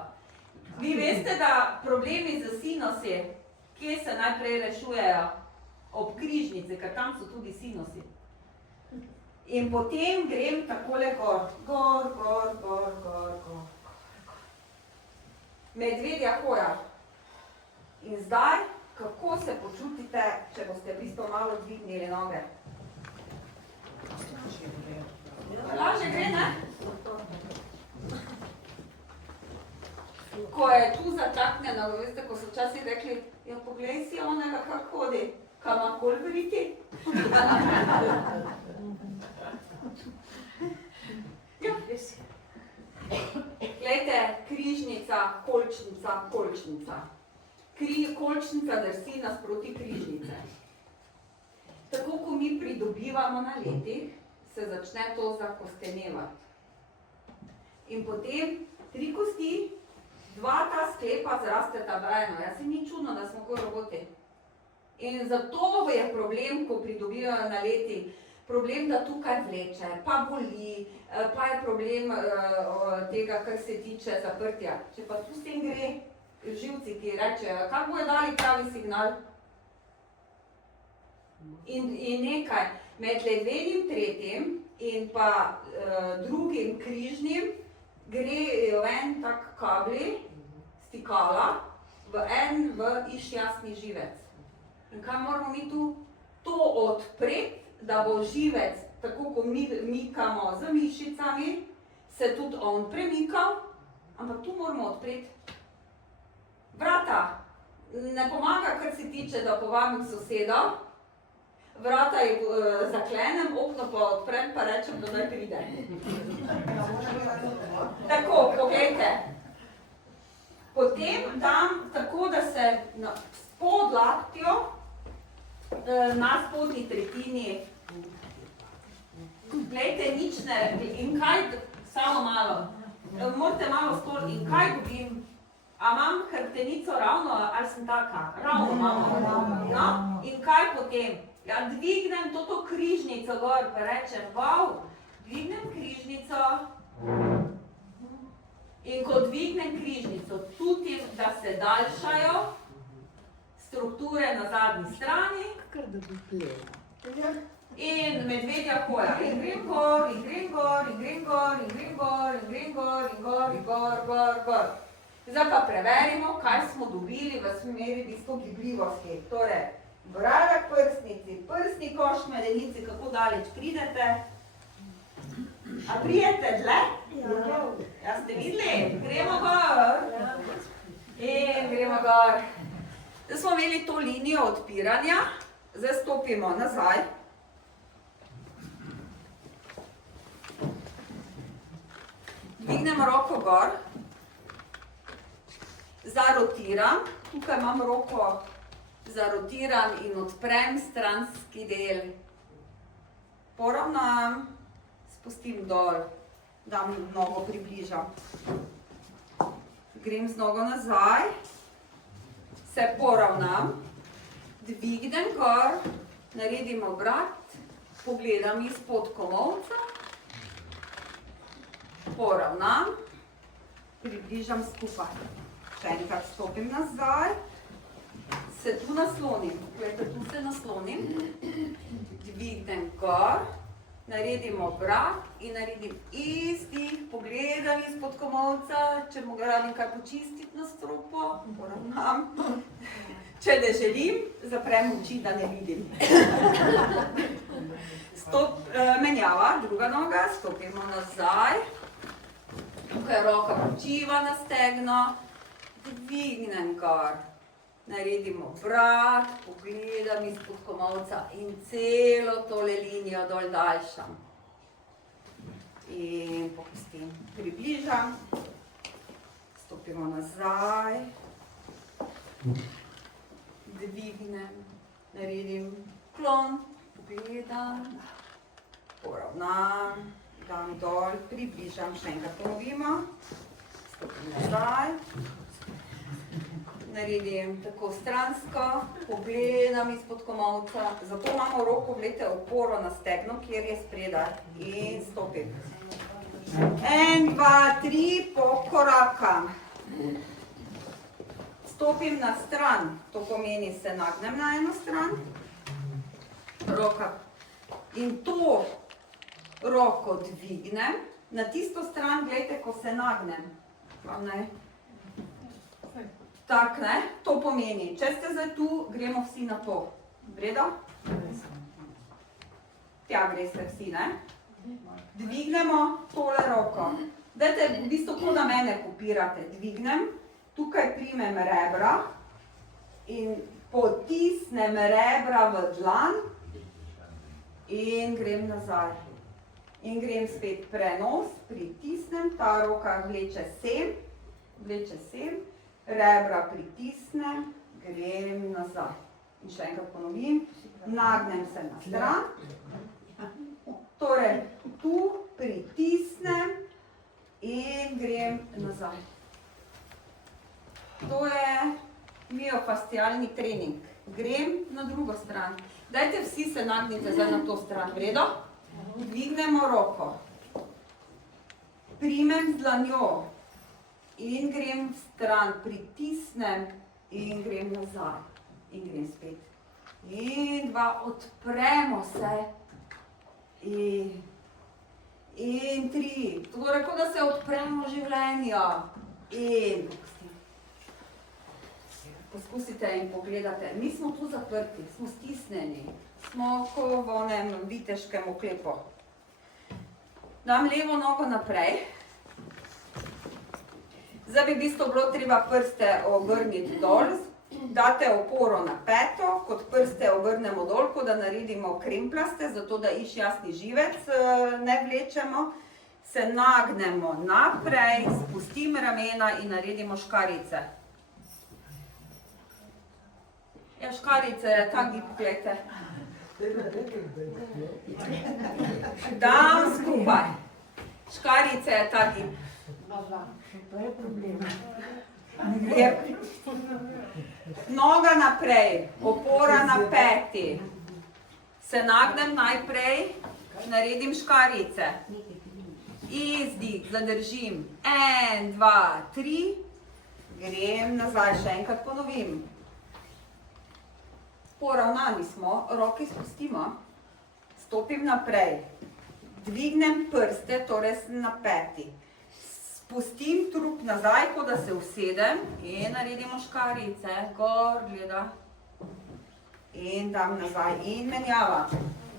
Vi veste, da problemi z sinusi, kje se najprej rešujejo? Ob križnici, ker tam so tudi sinusi. In potem grem takole gor, gor, gor, gor, gor, gor. Medvedja hoja. In zdaj, kako se počutite, če boste bistvo malo dvignili noge? Lažje gre, ne? Ko je tu zataknjeno, veste, ko so včasih rekli, ja, poglej si onega, kako hodi, kaj ima kol veriti? Ja, res je. Glejte, križnica, kolčnica, kolčnica. Kolčnica drsi nasproti križnice. Tako, ko mi pridobivamo na letih, se začne to zakostenevati. In potem 3 kosti, 2 ta sklepa zrasteta v eno. Ja, se ni čudno, da smo kot roboti. In zato je problem, ko pridobivajo na letih, problem, da tukaj vleče, pa boli, pa je problem tega, kar se tiče zaprtja. Če pa tu s tem gre živci, ki rečejo, kako bojo dali pravi signal? In nekaj, med ledvenim tretjim in pa drugim križnim grejo en tak kabli, stikala, v išjasni živec. In kaj moramo mi tu? To odpreti, da bo živec, tako ko mikamo z mišicami, se tudi on premikal, ampak tu moramo odpreti vrata. Ne pomaga, kar se tiče, da povabim soseda, vrata zaklenem, okno pa odprem, pa rečem, da naj pride. Tako, poglejte. Potem dam tako, da se pod laktjo na spodnji tretjini, glejte, nič ne, in kaj, samo malo, morate malo stol, in kaj dobim? A imam hrbtenico ravno, ali sem taka? Ravno imamo. No? In kaj potem? Ja, dvignem to križnico gor, pa rečem, wow, dvignem križnico. In ko dvignem križnico, čutim, da se daljšajo strukture na zadnji strani. Kar da bi plela. In medvedja hoja. In grem gor, in grem gor, in grem gor, in grem gor, in grem gor, in gor, in gor, gor, gor. Zdaj pa preverimo, kaj smo dobili v smeri bistvo gibljivosti. Torej, brave prstnici, prstni koš, medenici, kako daleč pridete? A prijete dle? Ja, ste videli? Gremo gor. In gremo gor. Zdaj smo imeli to linijo odpiranja. Zdaj stopimo nazaj. Dvignem roko gor. Zarotiram. Tukaj imam roko, zarotiram in odprem stranski del. Poravnam. Spustim dol, dam nogo približam. Grem z nogo nazaj, se poravnam, dvignem gor, naredim obrat, pogledam izpod komolca, poravnam, približam skupaj. Še enkrat stopim nazaj, se tu naslonim, gledajte, tu se naslonim, dvignem gor, naredim obrat in naredim istih, pogledam izpod komolca, če moga rabim kaj počistiti na stropo, poravnam. Če ne želim, zaprem oči, da ne vidim. Menjava, druga noga, stopimo nazaj. Tukaj roka počiva na stegno, dvignem gor. Naredim obrat, pogledam izpod komolca in celo tole linijo dol daljšam. In popustim, približam, stopimo nazaj, dvignem, naredim klon, pogledam, poravnam, dam dol, približam, še enkrat ponovimo, stopim nazaj. Naredim tako stransko, pogledam izpod komolca, zato imamo roko, gledajte, oporo na stegno, kjer je spredaj in stopim. 1, 2, 3, pokorakam. Stopim na stran, to pomeni se nagnem na eno stran, roka. In to roko dvignem, na tisto stran, gledajte, ko se nagnem. Tak, ne? To pomeni, če ste zdaj tu, gremo vsi na to. Vredo? Tja greste vsi, ne? Dvignemo tole roko. Dajte v bistvu kot da mene kopirate. Dvignem, tukaj primem rebra in potisnem rebra v dlan in grem nazaj. In grem spet prenos, pritisnem, ta roka vleče sem, rebra pritisnem, grem nazaj. In še enkrat ponovim, nagnem se na stran, torej tu pritisnem in grem nazaj. To je miofascialni trening. Grem na drugo stran. Dajte vsi se nagnite zdaj na to stran, vredo? Dvignemo roko. Primem z dlanjo in grem stran, pritisnem in grem nazaj. In grem spet. In dva, odpremo se. In tri. Torej, kot da se odpremo življenja. In poskusite in pogledate. Mi smo tu zaprti, smo stisnjeni. Smo kot v onem viteškem oklepu. Dam levo nogo naprej. Zdaj bi v bistvu bilo treba prste obrniti dol. Date oporo na peto, kot prste obrnemo dol, kot da naredimo kremplaste, zato da išjasni živec ne vlečemo. Se nagnemo naprej, spustim ramena in naredimo škarice. Ja, škarice je ta gib, gledajte. Dam skupaj. Škarice je ta gib. To je problem. Noga naprej, opora na peti. Se nagnem najprej, naredim škarice. Izdih, zadržim. 1, 2, 3. Grem nazaj, še enkrat ponovim. Poravnani smo, roki spustimo, stopim naprej, dvignem prste, torej na peti, spustim trup nazaj, kot da se usedem in naredimo škarice, gor gleda in dam nazaj in menjava.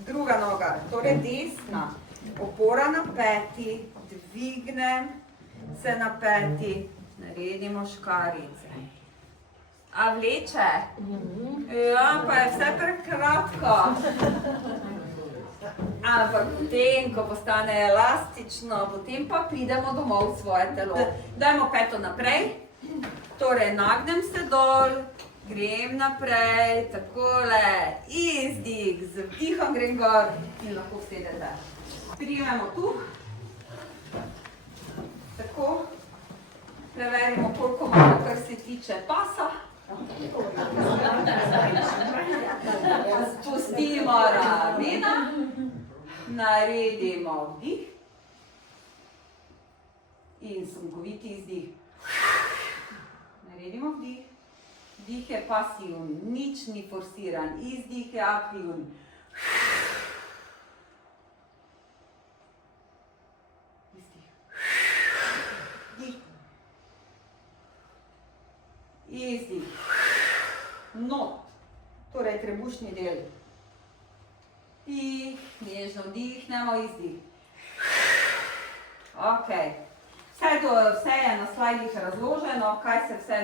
Druga noga, torej desna, opora na peti, dvignem se na peti, naredimo škarice. A vleče? Ja, pa je vse prekratko. Ampak potem, ko postane elastično, potem pa pridemo domov v svoje telo. Dajmo peto naprej. Torej, nagnem se dol, grem naprej, takole, izdih, z vdihom grem gor in lahko sedete. Primemo tu. Tako. Preverimo, koliko imamo, kar se tiče pasa. Spustimo ramena, naredimo vdih in sunkoviti izdih. Naredimo vdih. Vdih je pasivn, nič ni forsiran, izdih je aktivn. Izdih. Not, torej trebušni del. Dih, nežno vdihnemo, izdih. Ok. Vse je na slajdih razloženo, kaj se vse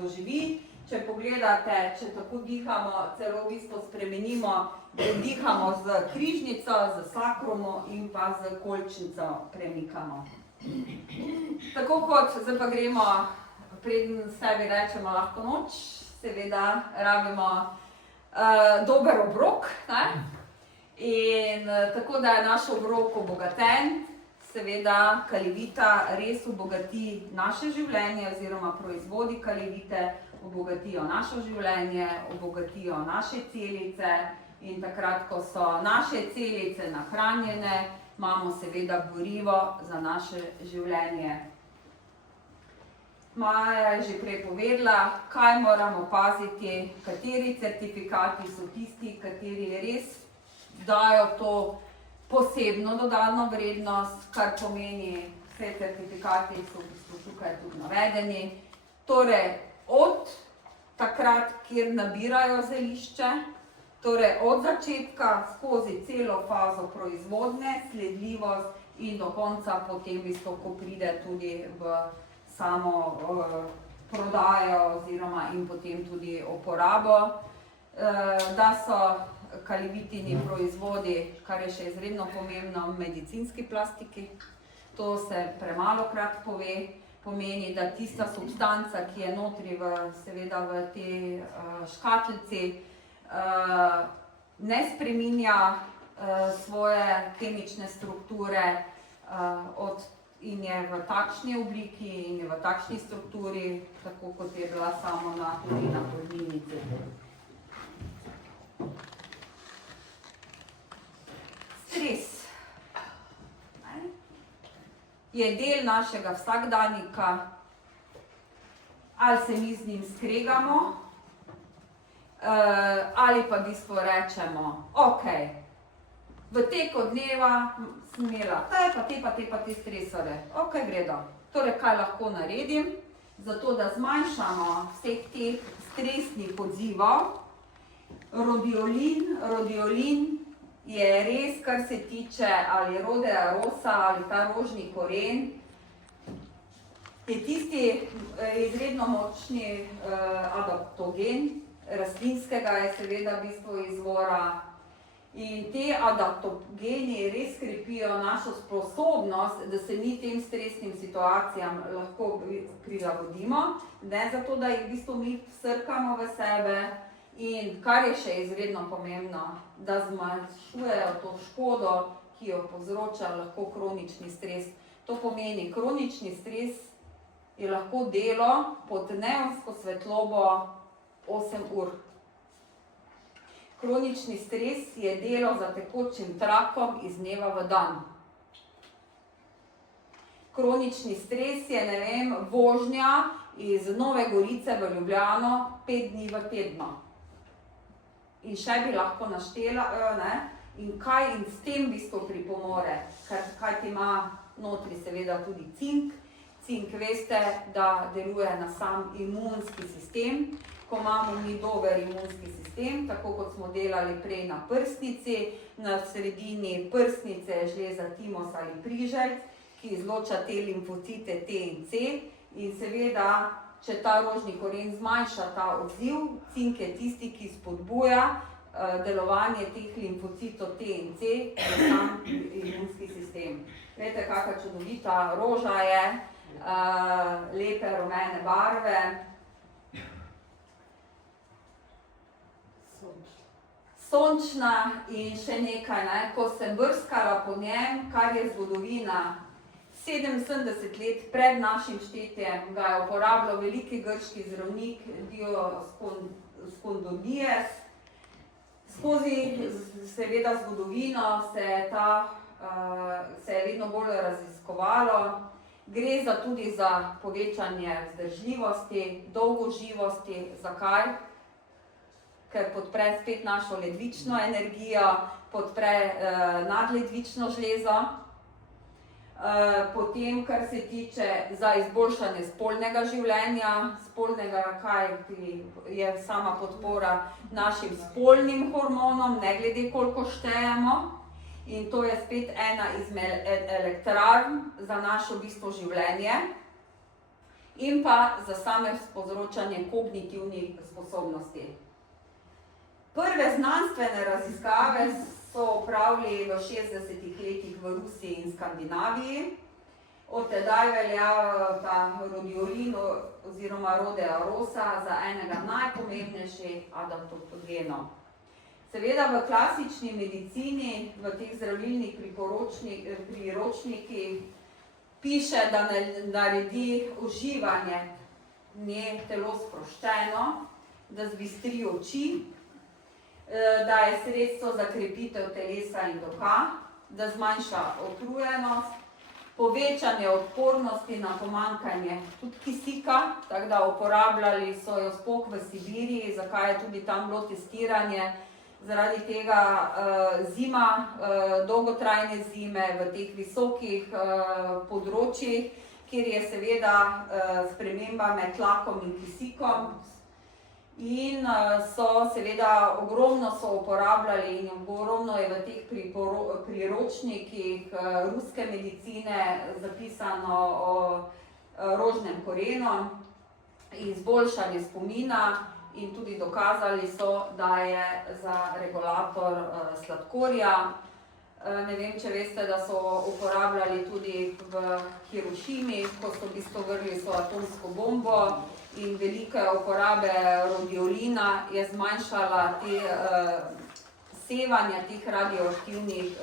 doživi. Če pogledate, če tako dihamo, celo v bistvu spremenimo, dihamo z križnico, z sakromo in pa z kolčnico premikamo. Tako kot, zdaj pa gremo, preden sebi rečemo lahko noč, seveda rabimo dober obrok, ne? In tako da je naš obrok obogaten, seveda kalivita res obogati naše življenje oziroma proizvodi kalivite obogatijo naše življenje, obogatijo naše celice in takrat, ko so naše celice nahranjene, imamo seveda gorivo za naše življenje. Maja je že prej povedala, kaj moramo paziti, kateri certifikati so tisti, kateri res dajo to posebno dodano vrednost, kar pomeni, vse certifikati so v bistvu tukaj tudi navedeni. Torej, od takrat, kjer nabirajo zelišče, torej od začetka skozi celo fazo proizvodnje, sledljivost in do konca potem ko pride tudi v samo prodajo oziroma in potem tudi uporabo, da so kalivitini proizvodi, kar je še izredno pomembno, medicinski plastiki. To se premalokrat pove, pomeni, da tista substanca, ki je notri seveda v tej škatlici, ne spreminja svoje kemične strukture in je v takšni obliki in je v takšni strukturi, tako kot je bila samo tudi na polnilnici. Stres je del našega vsakdanjika, ali se mi z njim skregamo, ali pa v bistvu rečemo, ok, v teku dneva sem imela te stresore, ok, vredo. Torej, kaj lahko naredim, zato da zmanjšamo vseh teh stresnih odzivov. Rodiolin je res, kar se tiče ali rodea rosa ali ta rožni koren, je tisti izredno močni adaptogen, rastlinskega je seveda v bistvu izvora. In te adaptogeni res krepijo našo sposobnost, da se mi tem stresnim situacijam lahko prilagodimo, ne zato, da jih v bistvu mi vsrkamo v sebe. In kar je še izredno pomembno, da zmanjšujejo to škodo, ki jo povzroča lahko kronični stres. To pomeni, kronični stres je lahko delo pod neonsko svetlobo 8 ur. Kronični stres je delo za tekočim trakom iz dneva v dan. Kronični stres je, ne vem, vožnja iz Nove Gorice v Ljubljano 5 dni v tednu. In še bi lahko naštela, in kaj in s tem v bistvu pripomore, kaj ti ima notri seveda tudi cink. Cink veste, da deluje na sam imunski sistem. Ko imamo mi dober imunski sistem, tako kot smo delali prej na prsnici, na sredini prsnice je žleza timos ali križac, ki izloča te limfocite T in C, in seveda, če ta rožni koren zmanjša ta odziv, cink je tisti, ki spodbuja delovanje teh limfocitov T in C v sam imunski sistem. Veste, kakšna čudovita roža je, lepe rumene barve. Sončna in še nekaj, ko sem brskala po njem, kar je zgodovina. 77 let pred našim štetjem ga je uporabljal veliki grški zdravnik Dioskondijes. Skozi seveda zgodovino se je vedno bolj raziskovalo. Gre tudi za povečanje vzdržljivosti, dolgoživosti. Zakaj? Ker podpre spet našo ledvično energijo, podpre nadledvično žlezo. Potem, kar se tiče za izboljšanje spolnega življenja, kaj je sama podpora našim spolnim hormonom, ne glede koliko štejemo. In to je spet ena izmed elektrarn za naše v bistvu življenje in pa za same povzročanje kognitivnih sposobnosti. Prve znanstvene raziskave so opravili v 60. letih v Rusiji in Skandinaviji. Od tedaj velja ta rodiolin oziroma rodea rosa za enega najpomembnejših adaptogenov. Seveda v klasični medicini, v teh zdravilnih priročnikih piše, da naredi uživanje, nje telo sproščeno, da zbistri oči, da je sredstvo za krepitev telesa in duha, da zmanjša utrujenost, povečanje odpornosti na pomanjkanje tudi kisika, tako da uporabljali so jo sploh v Sibiriji, zakaj je tudi tam bilo testiranje, zaradi tega zima, dolgotrajne zime v teh visokih področjih kjer je seveda sprememba med tlakom in kisikom. In so seveda ogromno so uporabljali in ogromno je v teh priročnikih ruske medicine zapisano o rožnem korenu, izboljšanje spomina in tudi dokazali so, da je za regulator sladkorja. Ne vem, če veste, da so uporabljali tudi v Hirošimi, ko so v bistvu vrgli so atomsko bombo in velike uporabe radiolina je zmanjšala te sevanja teh radioaktivnih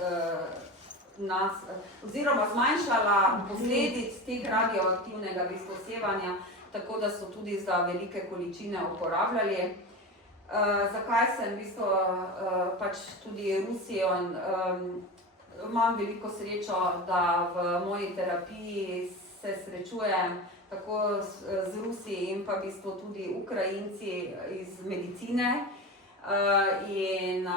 oziroma zmanjšala posledic teh radioaktivnega v bistvu sevanja, tako da so tudi za velike količine uporabljali. Zakaj sem v bistvu pač tudi Rusijo imam veliko srečo, da v moji terapiji se srečujem tako z Rusi in pa v bistvu tudi Ukrajinci iz medicine in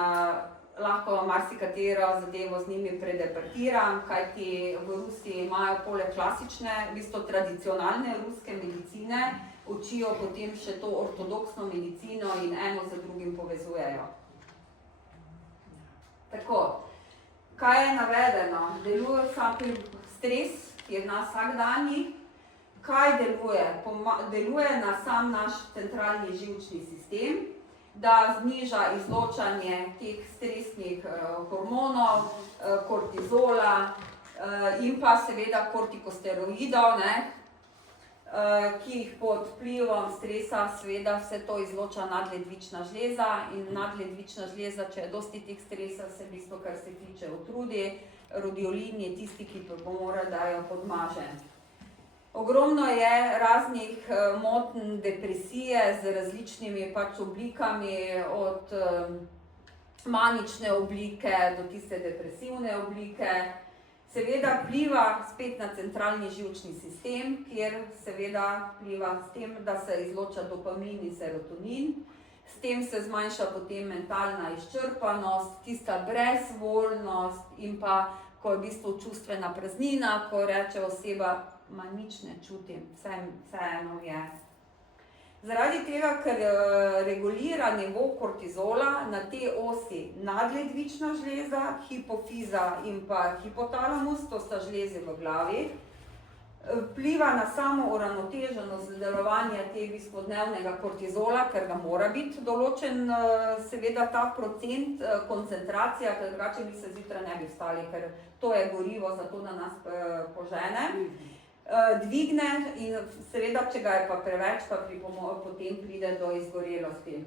lahko marsikatero zadevo z njimi predepartiram, kajti v Rusiji imajo poleg klasične, v bistvu tradicionalne ruske medicine, učijo potem še to ortodoksno medicino in eno za drugim povezujejo. Tako, kaj je navedeno? Deluje vsak stres, ki je v nas vsakdanji. Kaj deluje? Deluje na sam naš centralni živčni sistem, da zniža izločanje teh stresnih hormonov, kortizola in pa seveda kortikosteroidov, ki jih pod vplivom stresa seveda vse to izloča nadledvična žleza in nadledvična žleza, če je dosti teh stresa, se v bistvu, kar se tiče utrudi, radiolin je tisti, ki pripomore, da jo podmaže. Ogromno je raznih motenj depresije z različnimi pač oblikami, od manične oblike do tiste depresivne oblike. Seveda vpliva spet na centralni živčni sistem, kjer seveda vpliva s tem, da se izloča dopamin in serotonin. S tem se zmanjša potem mentalna izčrpanost, tista brezvoljnost in pa, ko je v bistvu čustvena praznina, ko reče oseba, ma nič ne čutim, vseeno je. Zaradi tega, ker regulira nivo kortizola na te osi nadledvična žleza, hipofiza in pa hipotalamus, to sta žlezi v glavi, vpliva na samo uravnoteženost delovanja te dnevnega kortizola, ker ga mora biti določen seveda ta procent koncentracija, ker drugače mi se zjutraj ne bi vstali, ker to je gorivo za to, da nas požene. Dvigne in seveda, če ga je pa preveč, pa potem pride do izgorelosti.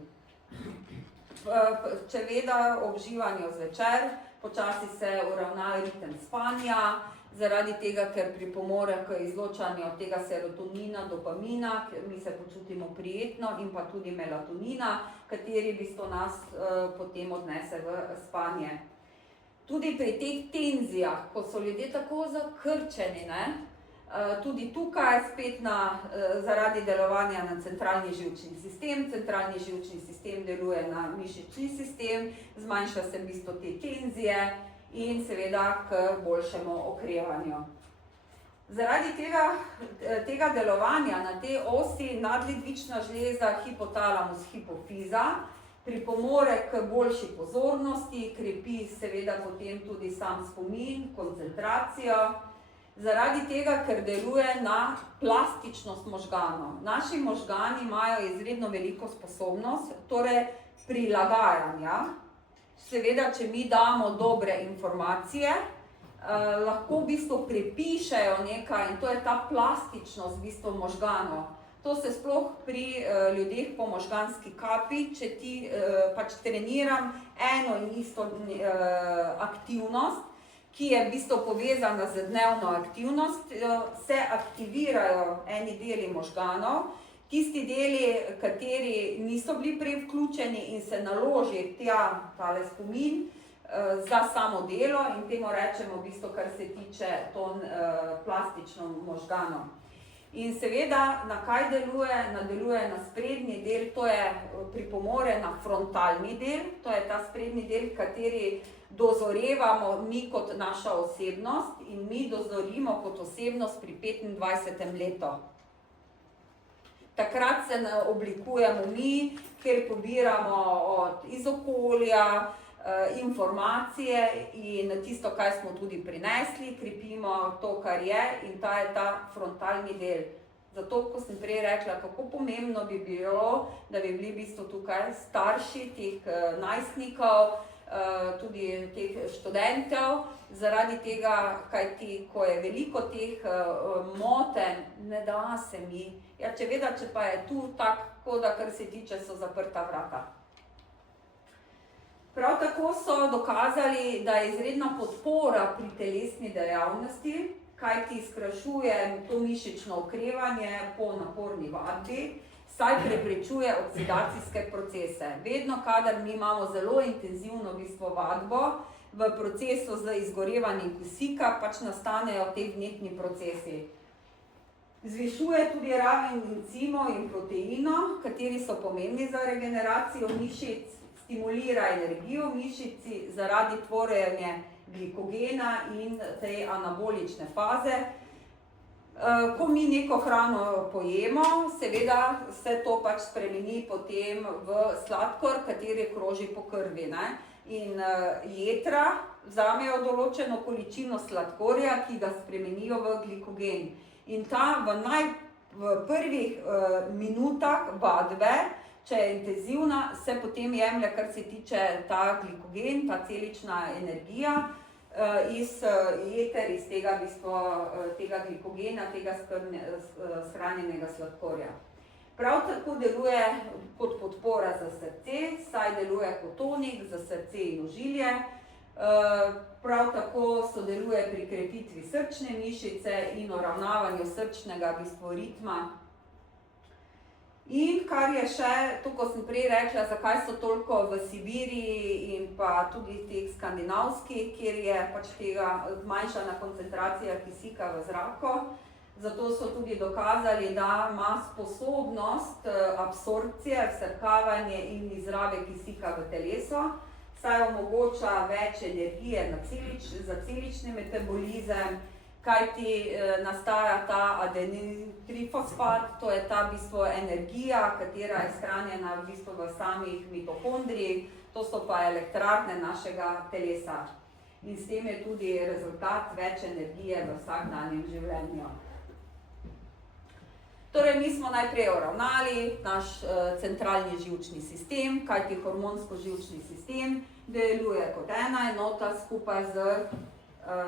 Če veda ob uživanju zvečer, počasi se uravna ritem spanja, zaradi tega, ker pripomore k izločanju tega serotonina, dopamina, ker mi se počutimo prijetno in pa tudi melatonina, kateri v bistvu nas potem odnese v spanje. Tudi pri teh tenzijah, ko so ljudje tako zakrčeni, tudi tukaj spet zaradi delovanja na centralni živčni sistem. Centralni živčni sistem deluje na mišični sistem, zmanjša se v bistvu te tenzije in seveda k boljšemu okrevanju. Zaradi tega delovanja na te osi nadledvična žleza, hipotalamus, hipofiza, pripomore k boljši pozornosti, krepi seveda potem tudi sam spomin, koncentracijo. Zaradi tega, ker deluje na plastičnost možganov. Naši možgani imajo izredno veliko sposobnost, torej prilagajanja. Seveda, če mi damo dobre informacije, lahko v bistvu prepišejo nekaj in to je ta plastičnost v bistvu možganov. To se sploh pri ljudeh po možganski kapi, če ti pač treniram eno in isto aktivnost, ki je v bistvu povezana z dnevno aktivnost, se aktivirajo eni deli možganov, tisti deli, kateri niso bili prej vključeni in se naloži tale spomin za samo delo in temu rečemo v bistvu, kar se tiče plastično možganov. In seveda, na kaj deluje? Deluje na sprednji del, to je pripomore na frontalni del, to je ta sprednji del, kateri dozorevamo mi kot naša osebnost in mi dozorimo kot osebnost pri 25. letu. Takrat se oblikujemo mi, kjer pobiramo iz okolja informacije in tisto, kaj smo tudi prinesli, krepimo to, kar je, in ta je ta frontalni del. Zato, ko sem prej rekla, kako pomembno bi bilo, da bi bili v bistvu tukaj starši teh najstnikov, tudi teh študentov, zaradi tega, kajti, ko je veliko teh motenj, ne da se mi. Ja, če pa je tu tako, da kar se tiče, so zaprta vrata. Prav tako so dokazali, da je izredna podpora pri telesni dejavnosti, kajti skrajšuje to mišično okrevanje po naporni vadbi, saj preprečuje oksidacijske procese. Vedno, kadar mi imamo zelo intenzivno v bistvu vadbo, v procesu z izgorevanjem kisika pač nastanejo te vnetni procesi. Zvišuje tudi raven encimov in proteinov, kateri so pomembni za regeneracijo mišic, stimulira energijo v mišici zaradi tvorjenja glikogena in te anabolične faze. Ko mi neko hrano pojemo, seveda se to pač spremeni potem v sladkor, kateri kroži po krvi, ne? In jetra vzamejo določeno količino sladkorja, ki ga spremenijo v glikogen. In ta v prvih minutah vadbe, če je intenzivna, se potem jemlje, kar se tiče ta glikogen, ta celična energija iz jeter, iz tega, tega glikogena, tega shranjenega sladkorja. Prav tako deluje kot podpora za srce, saj deluje kot tonik za srce in ožilje. Prav tako sodeluje pri krepitvi srčne mišice in uravnavanju srčnega ritma. In kar je še, to, ko sem prej rekla, zakaj so toliko v Sibiriji in pa tudi teh skandinavskih, kjer je pač tega zmanjšana koncentracija kisika v zraku. Zato so tudi dokazali, da ima sposobnost absorpcije, vsrkavanje in izrabe kisika v telesu, saj omogoča več energije za celični metabolizem, kajti nastaja ta adeniltrifosfat, to je ta v bistvu energija, katera je shranjena v bistvu v samih mitohondrijih, to so pa elektrarne našega telesa. In s tem je tudi rezultat več energije v vsakdanjem življenju. Torej, mi smo najprej uravnali naš centralni živčni sistem, kajti hormonsko-živčni sistem deluje kot ena enota skupaj z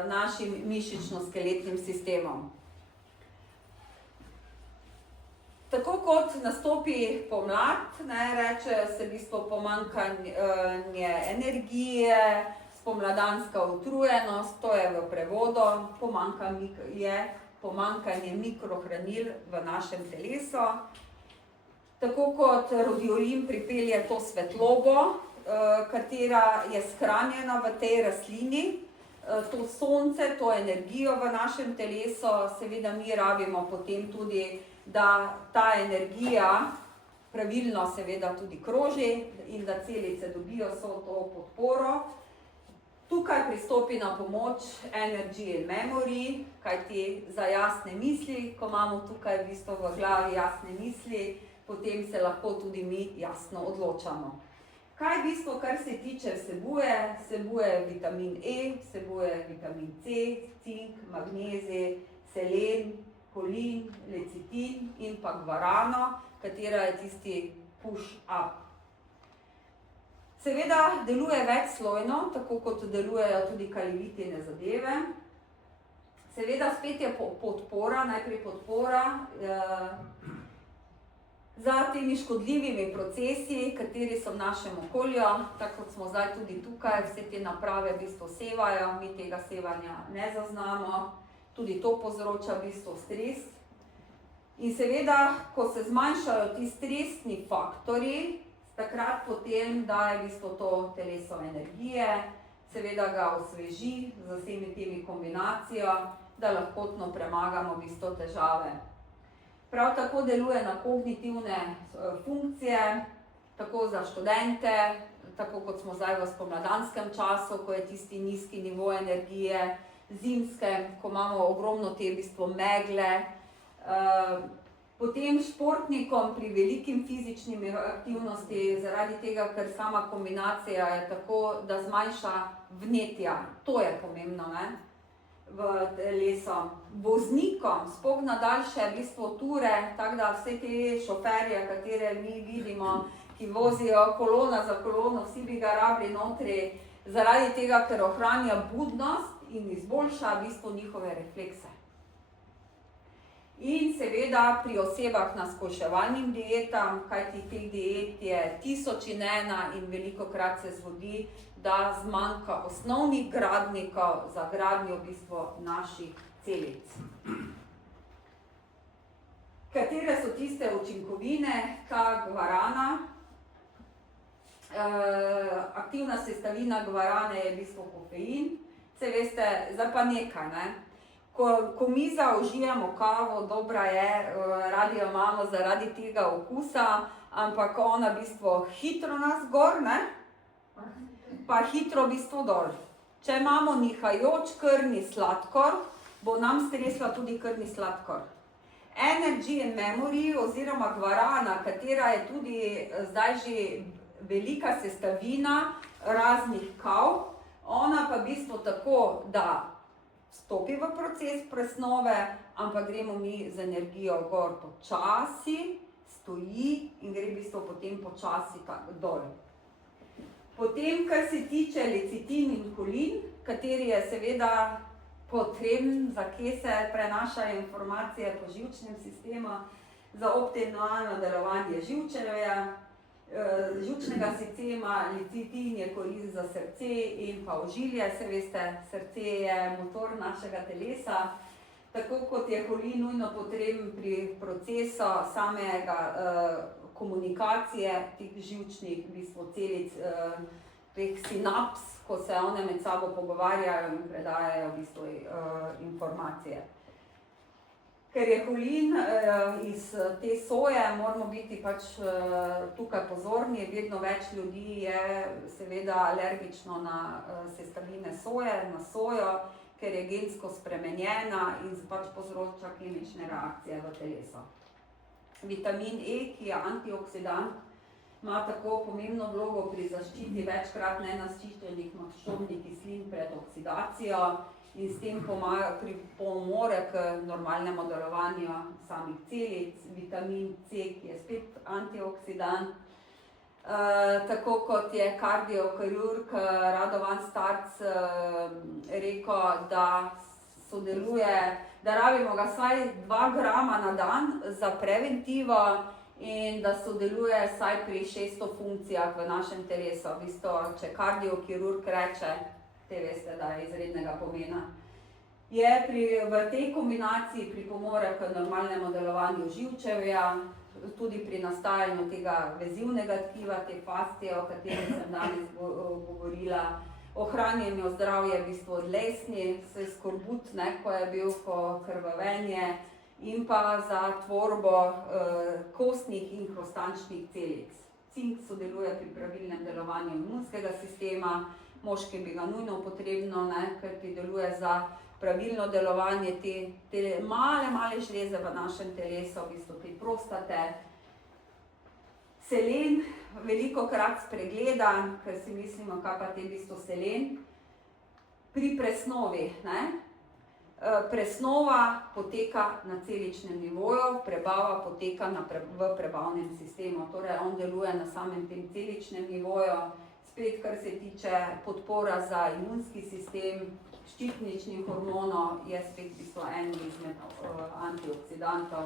našim mišično-skeletnim sistemom. Tako kot nastopi pomlad, reče se v bistvu pomanjkanje energije, spomladanska utrujenost, to je v prevodu, pomanjkanje mikrohranil v našem telesu. Tako kot rodiolin pripelje to svetlobo, katera je shranjena v tej rastlini, to sonce, to energijo v našem telesu, seveda mi rabimo potem tudi, da ta energija pravilno seveda tudi kroži in da celice dobijo vso to podporo. Tukaj pristopi na pomoč Energy and Memory, kajti za jasne misli, ko imamo tukaj v bistvu v glavi jasne misli, potem se lahko tudi mi jasno odločamo. Kaj v bistvu, kar se tiče vsebuje vitamin E, vsebuje vitamin C, cink, magnezij, selen, kolin, lecitin in pa gvarano, katera je tisti push-up. Seveda deluje večslojno, tako kot delujejo tudi kalivitine zadeve. Seveda spet je podpora, najprej podpora za temi škodljivimi procesi, kateri so v našem okolju, tako kot smo zdaj tudi tukaj, vse te naprave v bistvu sevajo, mi tega sevanja ne zaznamo, tudi to povzroča v bistvu stres. In seveda, ko se zmanjšajo ti stresni faktorji, takrat potem daje v bistvu to teleso energije, seveda ga osveži z vsemi temi kombinacijo, da lahkotno premagamo v bistvu težave. Prav tako deluje na kognitivne funkcije, tako za študente, tako kot smo zdaj v spomladanskem času, ko je tisti nizki nivo energije, zimske, ko imamo ogromno te v bistvu megle. Potem športnikom pri velikim fizičnim aktivnosti, zaradi tega, ker sama kombinacija je tako, da zmanjša vnetja. To je pomembno, ne? V telesu. Voznikom, sploh na daljše v bistvu ture, tako da vse te šoferje, katere mi vidimo, ki vozijo kolona za kolono, vsi bi ga rabili notri, zaradi tega, ker ohranja budnost in izboljša v bistvu njihove reflekse. In seveda pri osebah na skuševalnim dietam, kajti teh diet je 1001 in velikokrat se zgodi, da zmanjka osnovnih gradnikov za gradnjo v bistvu naših celic. Katere so tiste učinkovine? Ta gvarana. Aktivna sestavina gvarane je v bistvu kofein. Se veste, zdaj pa nekaj, ne? Ko mi zaužijemo kavo, dobra je, radi jo imamo zaradi tega okusa, ampak ona v bistvu hitro nas gor, ne? Pa hitro v bistvu dol. Če imamo nihajoč krvni sladkor, bo nam stresla tudi krvni sladkor. Energy and memory oziroma gvarana, katera je tudi zdaj že velika sestavina raznih kav, ona pa v bistvu tako, da stopi v proces presnove, ampak gremo mi z energijo gor počasi, stoji in gre v bistvu potem počasi dol. Potem, kar se tiče lecitin in kolin, kateri je seveda potreben, za kje se prenašajo informacije po živčnem sistemu, za optimalno delovanje živčnega sistema, lecitin je korist za srce in pa ožilje, se veste, srce je motor našega telesa, tako kot je kolin nujno potreben pri procesu samega komunikacije teh živčnih v bistvu celic, teh sinaps, ko se one med sabo pogovarjajo in predajajo v bistvu informacije. Ker je kolin iz te soje, moramo biti pač tukaj pozorni, vedno več ljudi je seveda alergično na sestavine soje, na sojo, ker je gensko spremenjena in pač povzroča kemične reakcije v telesu. Vitamin E, ki je antioksidant, ima tako pomembno vlogo pri zaščiti večkrat nenasičenih maščobnih kislin pred oksidacijo in s tem pripomore k normalnemu delovanju samih celic. Vitamin C, ki je spet antioksidant, tako kot je kardiokirurg Radovan Starc rekel, da sodeluje, da rabimo ga vsaj 2 grama na dan za preventivo in da sodeluje vsaj pri 600 funkcijah v našem telesu. V bistvu, če kardiokirurg reče, te veste, da je izrednega pomena. V tej kombinaciji pripomore k normalnemu delovanju živčevja, tudi pri nastajanju tega vezivnega tkiva, te fascije, o kateri sem danes govorila, ohranjanju zdravja v bistvu dlesni, skorbut, ko je bil krvavenje, in pa za tvorbo kostnih in hrustančnih celic. Cink sodeluje pri pravilnem delovanju imunskega sistema, moški bi ga nujno potrebno, ker prideluje za pravilno delovanje te male žleze v našem telesu, v bistvu te prostate. Selen velikokrat spregledan, ker si mislimo, kaj pa te v bistvu selen. Pri presnovi, presnova poteka na celičnem nivoju, prebava poteka v prebavnem sistemu, torej on deluje na samem tem celičnem nivoju. Spet, kar se tiče podpora za imunski sistem, ščitničnih hormonov, je spet v bistvu en izmed antioksidantov.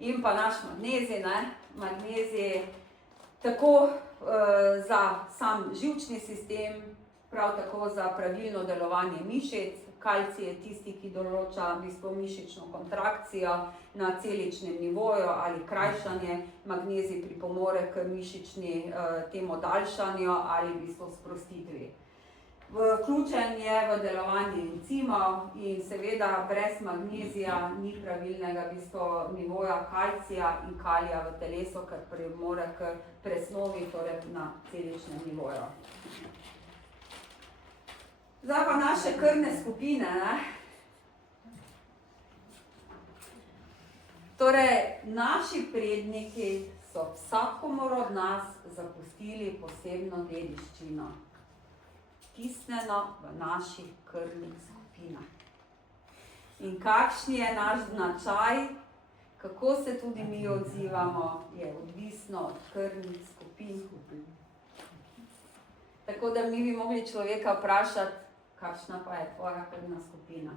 In pa naš magnezij, magnezij tako za sam živčni sistem, prav tako za pravilno delovanje mišic. Kalcij je tisti, ki določa v bistvu mišično kontrakcijo na celičnem nivoju ali krajšanje. Magnezij pripomore k mišični temu daljšanju ali v bistvu sprostitvi. Vključen je v delovanje encimov in seveda brez magnezija ni pravilnega nivoja kalcija in kalija v telesu, ker premore k presnovi, torej na celičnem nivoju. Zdaj pa naše krvne skupine. Ne? Torej, naši predniki so vsakomur od nas zapustili posebno dediščino, vtisnjeno v naših krvnih skupinah. In kakšen je naš značaj, kako se tudi mi odzivamo, je odvisno od krvnih skupin. Tako da mi bi mogli človeka vprašati, kakšna pa je tvoja krvna skupina.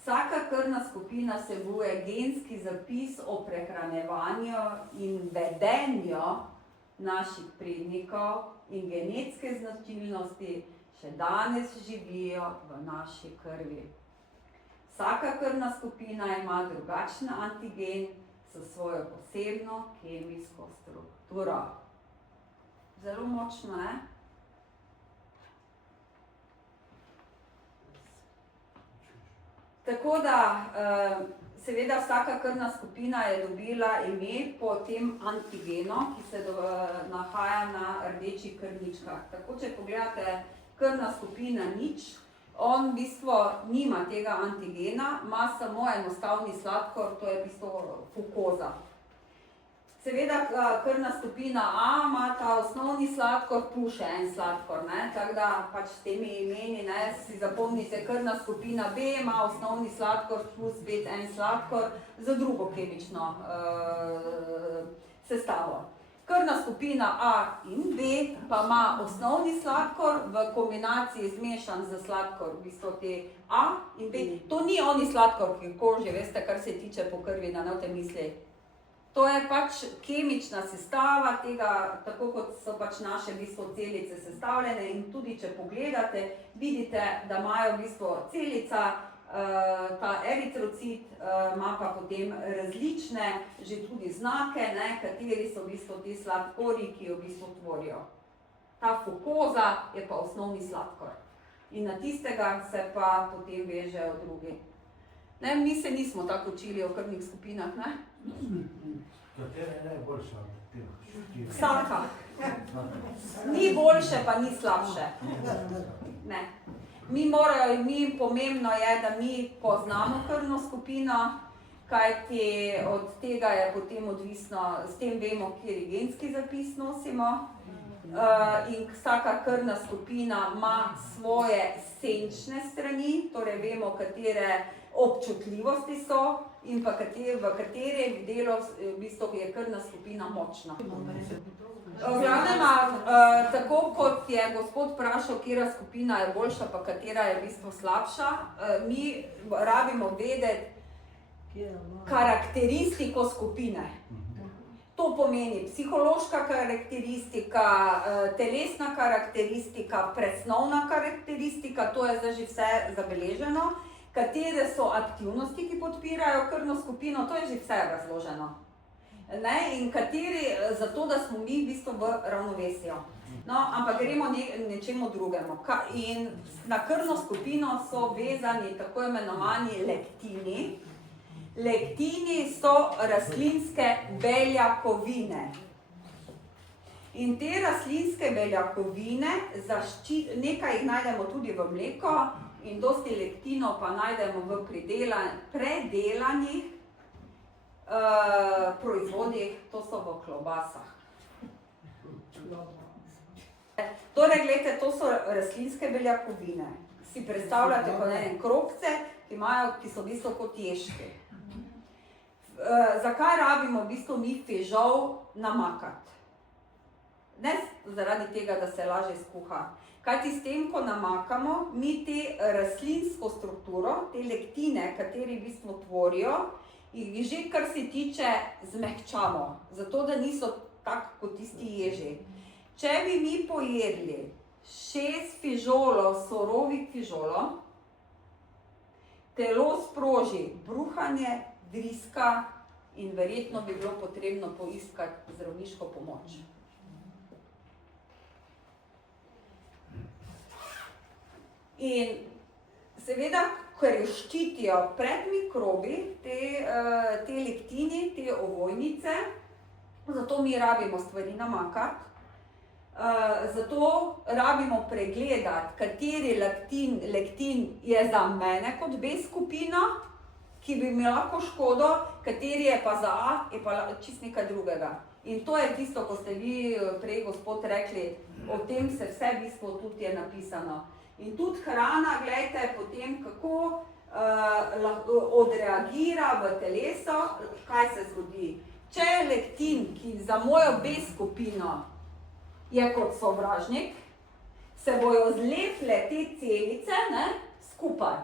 Vsaka krvna skupina vsebuje genski zapis o prehranjevanju in vedenju naših prednikov in genetske značilnosti še danes živijo v naši krvi. Vsaka krvna skupina ima drugačen antigen s svojo posebno kemijsko strukturo. Zelo močno, ne? Tako da, seveda vsaka krvna skupina je dobila ime po tem antigenu, ki se nahaja na rdečih krvničkah. Tako, če pogledate krvna skupina nič, on v bistvu nima tega antigena, ima samo enostavni sladkor, to je v bistvu fukoza. Seveda krvna skupina A ima ta osnovni sladkor plus še en sladkor, ne? Tako da pač s temi imeni, ne, si zapomnite, krvna skupina B ima osnovni sladkor plus spet en sladkor za drugo kemično sestavo. Krvna skupina A in B pa ima osnovni sladkor v kombinaciji zmešan z sladkor, v bistvu te A in B. To ni oni sladkor, ki koži, veste, kar se tiče po krvi, da ne v tem misli. To je pač kemična sestava tega, tako kot so pač naše v bistvu celice sestavljene in tudi če pogledate, vidite, da imajo v bistvu celica, ta eritrocit ima pa potem različne že tudi znake, ne, kateri so v bistvu ti sladkorji, ki jo v bistvu tvorijo. Ta fukoza je pa osnovni sladkor in na tistega se pa potem vežejo drugi. Ne, mi se nismo tako učili o krvnih skupinah, ne? Katera je najboljša od teh? Vsaka. Ni boljše, pa ni slabše. Ne. Mi pomembno je, da mi poznamo krvno skupino, kajti od tega je potem odvisno, s tem vemo, kateri genski zapis nosimo. In vsaka krvna skupina ima svoje senčne strani, torej vemo, katere občutljivosti so in pa v katerem delu v bistvu je krvna skupina močna. V glavnem, tako kot je gospod vprašal, katera skupina je boljša, pa katera je v bistvu slabša, mi rabimo vedeti karakteristiko skupine. To pomeni psihološka karakteristika, telesna karakteristika, presnovna karakteristika, to je zdaj že vse zabeleženo, katere so aktivnosti, ki podpirajo krvno skupino, to je že vse razloženo. Ne? In kateri, zato da smo mi v bistvu v ravnovesju. No, ampak gremo nečemu drugemu. In na krvno skupino so vezani tako imenovani lektini. Lektini so rastlinske beljakovine. In te rastlinske beljakovine, nekaj jih najdemo tudi v mleku in dosti lektinov pa najdemo v predelanih proizvodih, to so v klobasah. Torej, gledajte, to so rastlinske beljakovine. Si predstavljate kot ene krogce, ki so v bistvu kot ježki. Zakaj rabimo v bistvu mi fižol namakati? Ne zaradi tega, da se lažje skuha. Kajti s tem, ko namakamo, mi te rastlinsko strukturo, te lektine, kateri v bistvu tvorijo, jih že kar se tiče zmehčamo, zato da niso tako kot tisti ježi. Če bi mi pojedli 6 fižolov, surovih fižolov, telo sproži bruhanje, driska in verjetno bi bilo potrebno poiskati zdravniško pomoč. In seveda, ker jo ščitijo pred mikrobi, te lektini, te ovojnice, zato mi rabimo stvari namakati. Zato rabimo pregledati, kateri lektin je za mene kot B skupina, ki bi mi lahko škodo, kateri je pa za A, je pa čist nekaj drugega. In to je tisto, ko ste vi prej, gospod, rekli, o tem se vse v bistvu tudi je napisano. In tudi hrana, gledajte, potem kako odreagira v telesu, kaj se zgodi. Če je lektin, ki za mojo B skupino je kot sovražnik, se bojo zlepile te celice, ne, skupaj.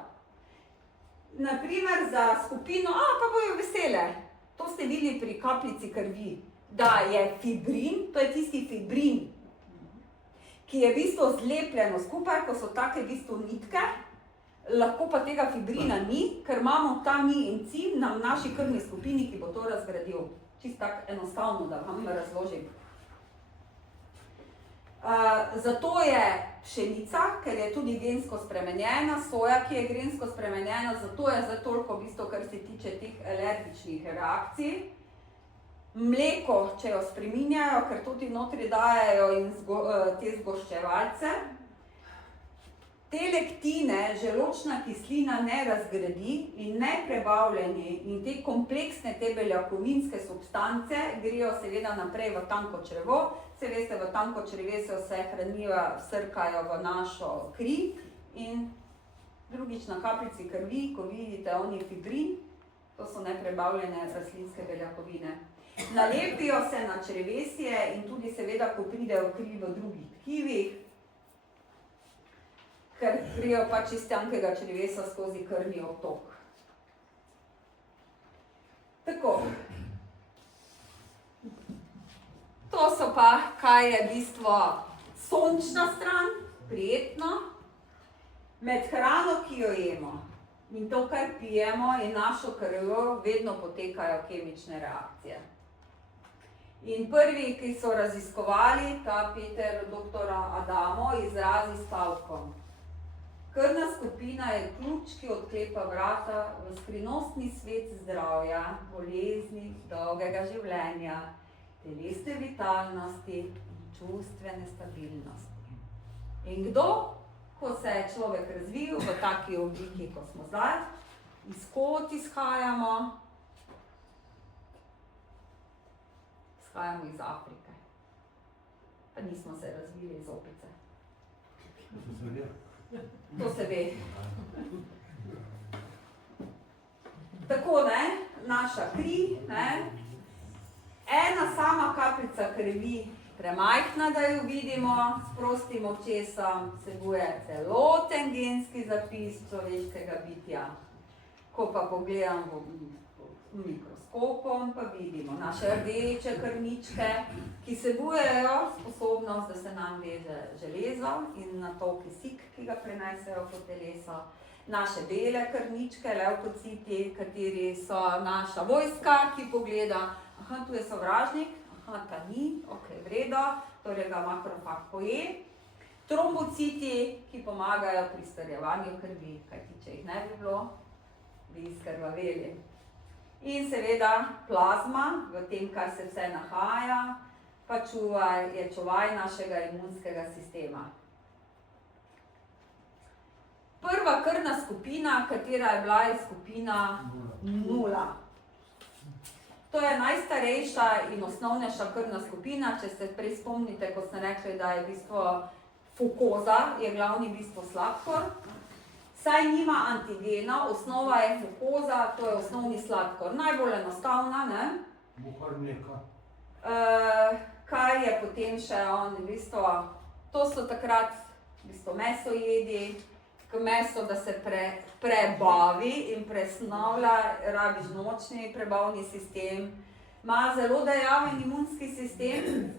Naprimer za skupino A pa bojo vesele. To ste videli pri kapljici krvi, da je fibrin, to je tisti fibrin, ki je v bistvu zlepljeno skupaj, ko so take v bistvu nitke, lahko pa tega fibrina ni, ker imamo ta mi encim na naši krvni skupini, ki bo to razgradil. Čisto tako enostavno, da vam razložim. Zato je pšenica, ker je tudi gensko spremenjena, soja, ki je gensko spremenjena, zato je zdaj toliko v bistvu, kar se tiče teh alergičnih reakcij. Mleko, če jo spreminjajo, ker tudi notri dajajo in te zgoščevalce. Te lektine želodčna kislina ne razgradi in neprebavljeni in te kompleksne, te beljakovinske substance grejo seveda naprej v tanko črevo. Se veste, v tanko črevesu se hraniva, vsrkajo v našo kri in drugič na kapljici krvi, ko vidite oni fibrin, to so neprebavljene rastlinske beljakovine. Nalepijo se na črevesje in tudi seveda, ko pridejo v kri v drugih tkivih, ker prijo pač iz tankega črevesa skozi krvni obtok. Tako. To so pa, kaj je v bistvu sončna stran, prijetno. Med hrano, ki jo jemo, in to, kar pijemo, in našo krvjo vedno potekajo kemične reakcije. In prvi, ki so raziskovali, ta Peter doktora Adamo, izrazi stavkom. Krvna skupina je ključ, ki odklepa vrata v skrivnostni svet zdravja, bolezni, dolgega življenja, telesne vitalnosti in čustvene stabilnosti. In kdo, ko se je človek razvil v taki obliki, kot smo zdaj, iz kod izhajamo? Izhajamo iz Afrike. Pa nismo se razvili iz opice. To se ve. Tako, ne, naša kri, ne, ena sama kapljica krvi, premajhna, da jo vidimo s prostim očesom, vsebuje celoten genski zapis človeškega bitja. Ko pa pogledamo mikroskopom, pa vidimo naše rdeče krvničke, ki vsebujejo sposobnost, da se nam veže železo in nato kisik, ki ga prenesejo po telesu. Naše bele krvničke, levkociti, kateri so naša vojska, ki pogleda, aha, tu je sovražnik, aha, ta ni, ok, vredo, torej ga makrofag poje. Trombociti, ki pomagajo pri strjevanju krvi, kajti če jih ne bi bilo, bi izkrvaveli. In seveda plazma, v tem, kar se vse nahaja, pa je čuvaj našega imunskega sistema. Prva krvna skupina, katera je bila, je skupina 0. To je najstarejša in osnovnejša krvna skupina, če se prej spomnite, ko ste rekli, da je v bistvu fukoza, je glavni v bistvu sladkor. Saj nima antigena, osnova je fukoza, to je osnovni sladkor. Najbolj enostavna, ne? Buhar mleka. Kaj je potem še on, v bistvu, to so takrat v bistvu mesojedi, meso, da se prebavi in presnovlja, rabiš nočni prebavni sistem, ima zelo dejaven imunski sistem,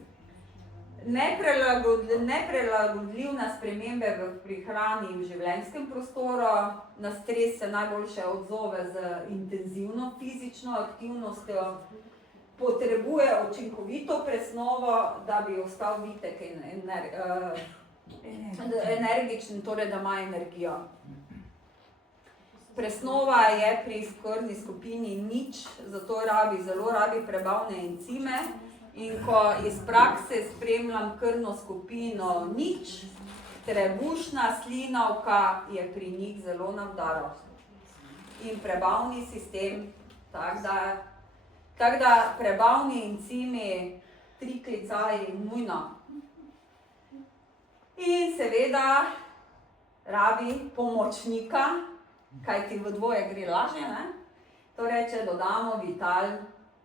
neprilagodljiv na spremembe v prihrani in v življenjskem prostoru, na stres se najboljše odzove z intenzivno fizično aktivnostjo, potrebuje učinkovito presnovo, da bi ostal vitek in energičen, torej da ima energijo. Presnova je pri krvni skupini nič, zato zelo rabi prebavne encime. In ko iz prakse spremljam krvno skupino nič, trebušna slinavka je pri njih zelo na udaru. In prebavni sistem, tako da prebavni encimi, triklicaji, nujno. In seveda rabi pomočnika, kajti v dvoje gre lažje, ne? Torej, če dodamo Vital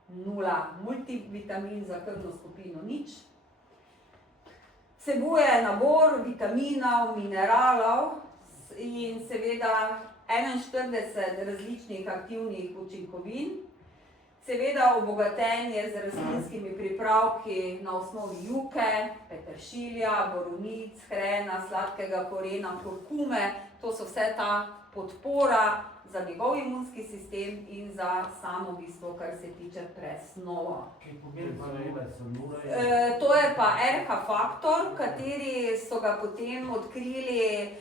0, multivitamin za krvno skupino nič, vsebuje nabor vitaminov, mineralov in seveda 41 različnih aktivnih učinkovin, seveda obogaten je z rastlinskimi pripravki na osnovi juke, peteršilja, borovnic, hrena, sladkega korena, kurkume, to so vse ta podpora za njegov imunski sistem in za samo bistvo, kar se tiče presnovo. To je pa RH faktor, kateri so ga potem odkrili,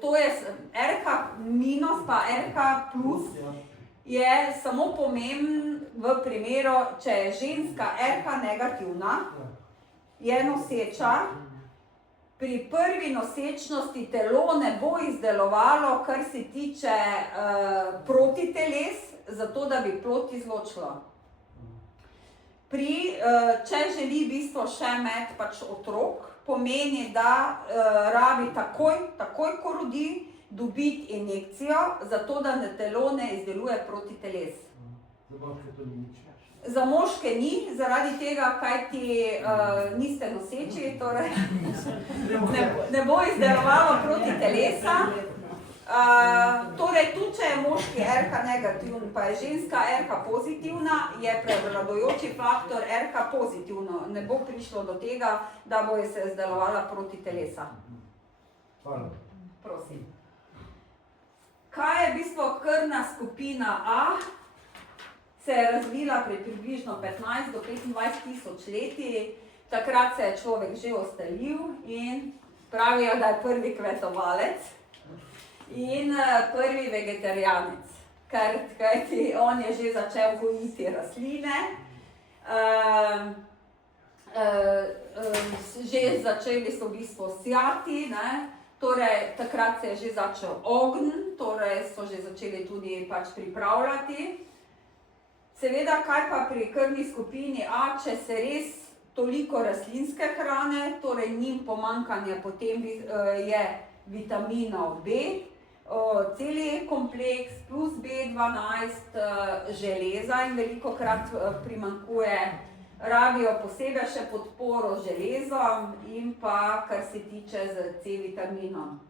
to je RH minus pa RH plus, je samo pomemben v primeru, če je ženska RH negativna, je noseča, pri prvi nosečnosti telo ne bo izdelovalo, kar se tiče protiteles, zato da bi plod izločilo. Če želi bistvo še imeti pač otrok, pomeni, da rabi takoj ko rodi, dobiti injekcijo, zato da telo ne izdeluje protiteles. Za moške ni, zaradi tega, kajti niste noseči, torej ne bo izdelovalo protitelesa. Torej, tudi če je moški RH negativn, pa je ženska RH pozitivna, je prevladujoči faktor RH pozitivno. Ne bo prišlo do tega, da bo se izdelovala protitelesa. Hvala. Prosim. Kaj je v bistvu krvna skupina A? Se je razvila pri približno 15 do 25 tisoč leti. Takrat se je človek že ustalil in pravijo, da je prvi kmetovalec in prvi vegetarijanec, kajti on je že začel gojiti rastline, že začeli so v bistvu sjati, ne? Torej, takrat se je že začel ogenj, torej so že začeli tudi pač pripravljati. Seveda, kaj pa pri krvni skupini A, če se res toliko rastlinske hrane, torej njim pomanjkanje, potem je vitaminov B, celi kompleks plus B12, železa in velikokrat primanjkuje. Rabijo posebej še podporo železom in pa, kar se tiče z C-vitaminom.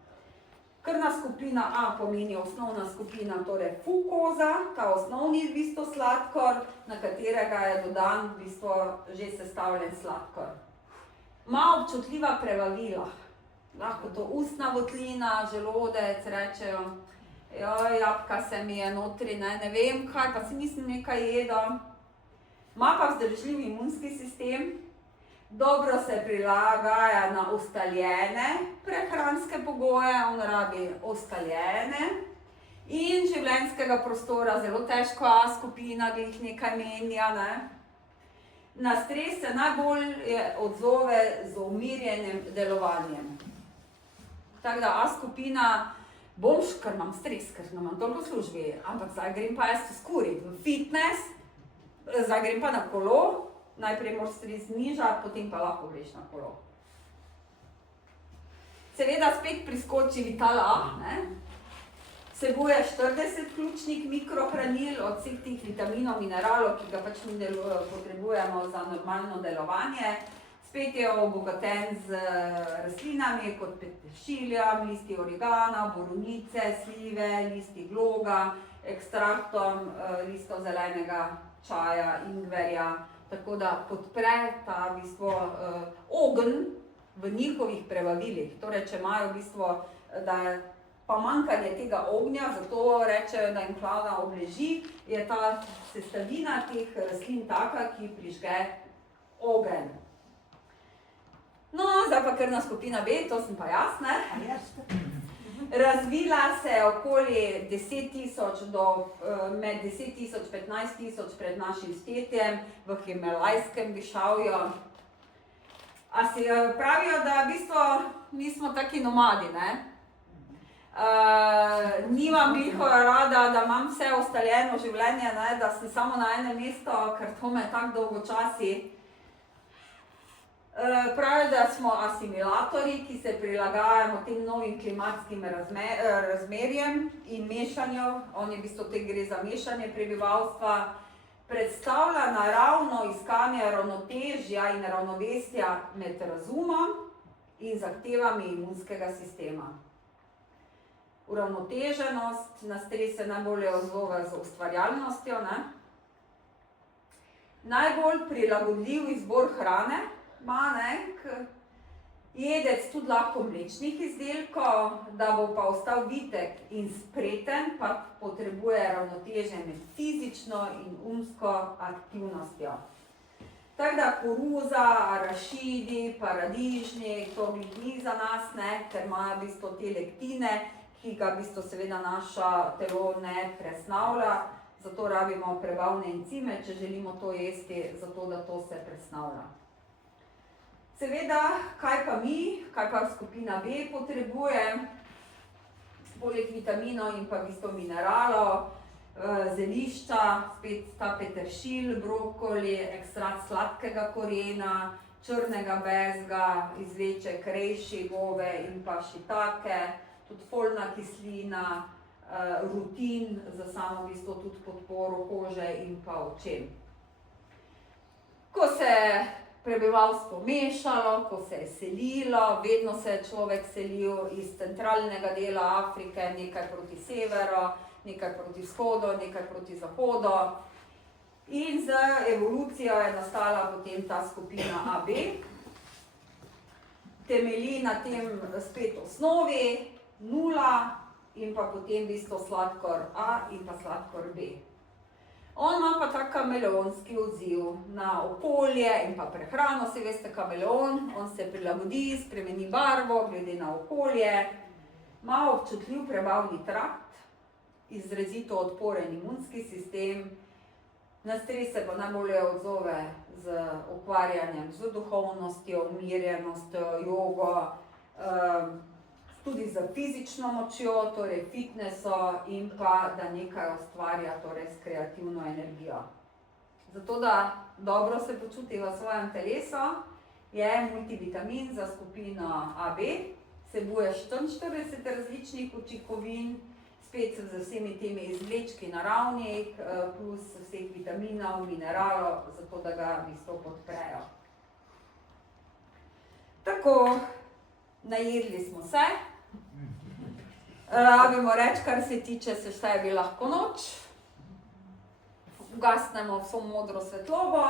Krvna skupina A pomeni osnovna skupina, torej fukoza, ta osnovni v bistvu sladkor, na katerega je dodan v bistvu že sestavljen sladkor. Ima občutljiva prebavila, lahko to ustna votlina, želodec, rečejo, jabka se mi je notri, ne vem kaj, pa si nisem nekaj jedel. Ima pa vzdržljiv imunski sistem, dobro se prilagaja na ustaljene prehranske pogoje, on rabi ustaljene in življenjskega prostora, zelo težko A skupina, glih nekaj menja, ne. Na stres se najbolj odzove z umirjenim delovanjem. Tako da A skupina, boš, ker imam stres, ker imam toliko službi, ampak zdaj grem pa jaz skurit v fitness, zdaj grem pa na kolo, najprej moraš stres znižati, potem pa lahko greš na kolo. Seveda spet priskoči Vital A, ne? Vsebuje 40 ključnih mikrohranil od vseh tih vitaminov, mineralov, ki ga pač mi potrebujemo za normalno delovanje. Spet je obogaten z rastlinami, kot peteršilja, listi origana, borovnice, slive, listi gloga, ekstraktom listov zelenega čaja, ingverja, tako da podpre ta v bistvu ogenj v njihovih prebavilih. Torej, če imajo v bistvu, da je pa manjkanje tega ognja, zato rečejo, da jim hlada obleži, je ta sestavina teh rastlin taka, ki prižge ogenj. No, zdaj pa krvna skupina B, to sem pa jaz, ne? A jaz? Razvila se je okoli 10.000 med 10.000 in 15.000 pred našim štetjem v Himalajskem višavju. A si pravijo, da v bistvu mi smo taki nomadi, ne? Nimam gliho rada, da imam vse ustaljeno življenje, ne? Da sem samo na enem mestu, ker to me tako dolgočasi. Pravijo, da smo asimilatorji, ki se prilagajamo tem novim klimatskim razmerjem in mešanju. On je v bistvu gre za mešanje prebivalstva. Predstavlja naravno iskanje ravnotežja in ravnovesja med razumom in zahtevami imunskega sistema. Uravnoteženost na stres se najbolje odzove z ustvarjalnostjo, ne? Najbolj prilagodljiv izbor hrane ima, ne? Jedec tudi lahko mlečnih izdelkov, da bo pa ostal vitek in spreten, pa potrebuje ravnotežje med fizično in umsko aktivnostjo. Tako da koruza, arašidi, paradižnik, to ni za nas, ne? Ker imajo v bistvu te lektine, ki ga v bistvu seveda naša telo ne presnavlja, zato rabimo prebavne encime, če želimo to jesti, zato da to se presnavlja. Seveda, kaj pa mi, kaj pa skupina B potrebuje, poleg vitaminov in pa v bistvu mineralov, zelišča, spet ta peteršilj, brokoli, ekstrakt sladkega korena, črnega bezga, izvleček rejši, gobe in pa šitake, tudi folna kislina, rutin za samo v bistvu tudi podporo kože in pa očem. Ko se prebivalstvo mešalo, ko se je selilo, vedno se je človek selil iz centralnega dela Afrike, nekaj proti severu, nekaj proti vzhodu, nekaj proti zahodu. In z evolucijo je nastala potem ta skupina AB. Temelji na tem spet osnovi, nula in pa potem v bistvu sladkor A in pa sladkor B. On ima pa tak kameleonski odziv na okolje in pa prehrano, se veste, kameleon, on se prilagodi, spremeni barvo glede na okolje, ima občutljiv prebavni trakt, izrazito odporen imunski sistem, na stres se pa najbolje odzove z ukvarjanjem z duhovnostjo, umirjenostjo, jogo, tudi za fizično močjo, torej fitneso in pa da nekaj ustvarja, torej s kreativno energijo. Zato, da dobro se počuti v svojem telesu, je multivitamin za skupino AB, vsebuje 44 različnih učinkovin, spet z vsemi temi izvlečki naravnih, plus vseh vitaminov, mineralov, zato da ga v bistvu podprejo. Tako, najedli smo se. Rabimo reči, kar se tiče sešteje bi lahko noč. Ugasnemo vso modro svetlobo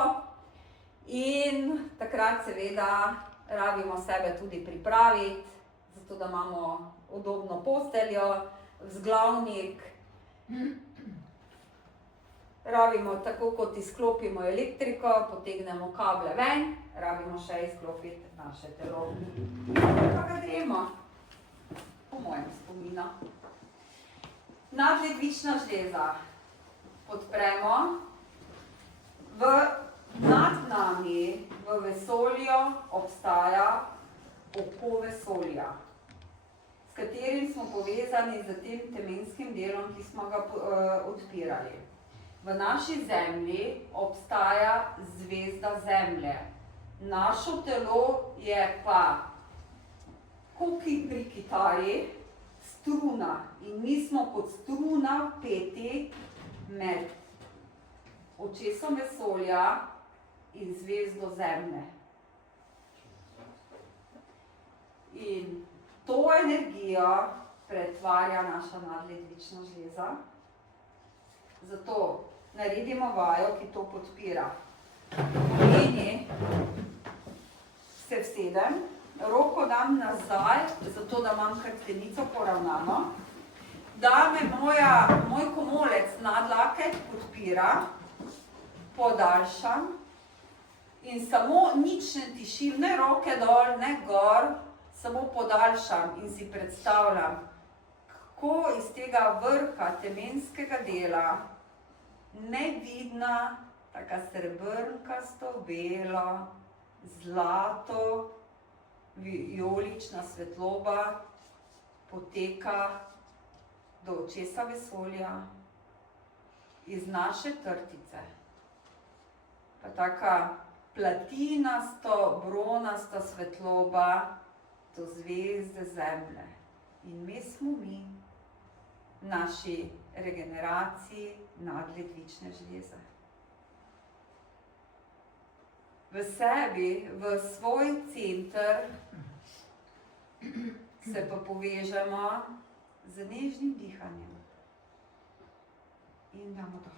in takrat seveda rabimo sebe tudi pripraviti, zato da imamo udobno posteljo, vzglavnik. Rabimo tako, kot izklopimo elektriko, potegnemo kable ven, rabimo še izklopiti naše telo. Pa ga gremo. Po mojem spominu. Nadledvična žleza podpremo. Nad nami v vesolju obstaja oko vesolja, s katerim smo povezani z tem temenskim delom, ki smo ga odpirali. V naši zemlji obstaja zvezda Zemlje. Naše telo je pa koki pri kitari, struna in mi smo kot struna vpeti med očesom vesolja in zvezdo Zemlje. In to energijo pretvarja naša nadledvična žleza. Zato naredimo vajo, ki to podpira. Pomeni, se vsedem, roko dam nazaj, zato da imam hrbtenico poravnano, da me moj komolec nadlaket podpira, podaljšam In samo nič ne tišim, ne roke dol, ne gor, samo podaljšam in si predstavljam, kako iz tega vrha temenskega dela nevidna, taka srebrnkasto, belo, zlato, vijolična svetloba poteka do očesa vesolja iz naše trtice. Pa taka platinasto, bronasta svetloba do zvezde Zemlje. In mi smo mi, naši regeneraciji nadledvične žleze. V sebi, v svoj center se pa povežemo z nežnim dihanjem. In damo dol.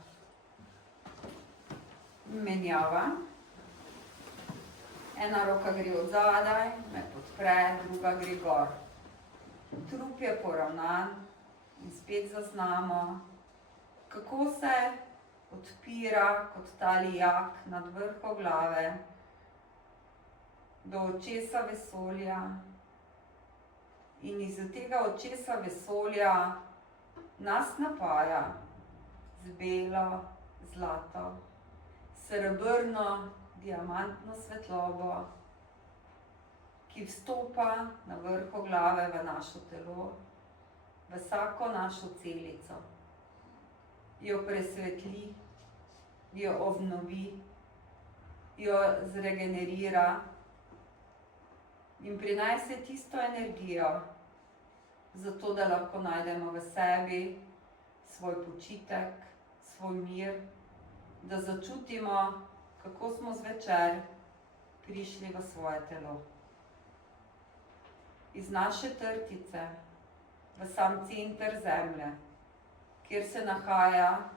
Menjava. Ena roka gre od zadaj, me podpre, druga gre gor. Trup je poravnan in spet zaznamo, kako se odpira kot tali jak nad vrho glave do očesa vesolja. In iz tega očesa vesolja nas napaja z belo, zlato, srebrno, diamantno svetlobo, ki vstopa na vrho glave v našo telo, v vsako našo celico. Jo presvetli, jo obnovi, jo zregenerira in prinese tisto energijo, zato da lahko najdemo v sebi svoj počitek, svoj mir, da začutimo, kako smo zvečer prišli v svoje telo. Iz naše trtice v sam center Zemlje, kjer se nahaja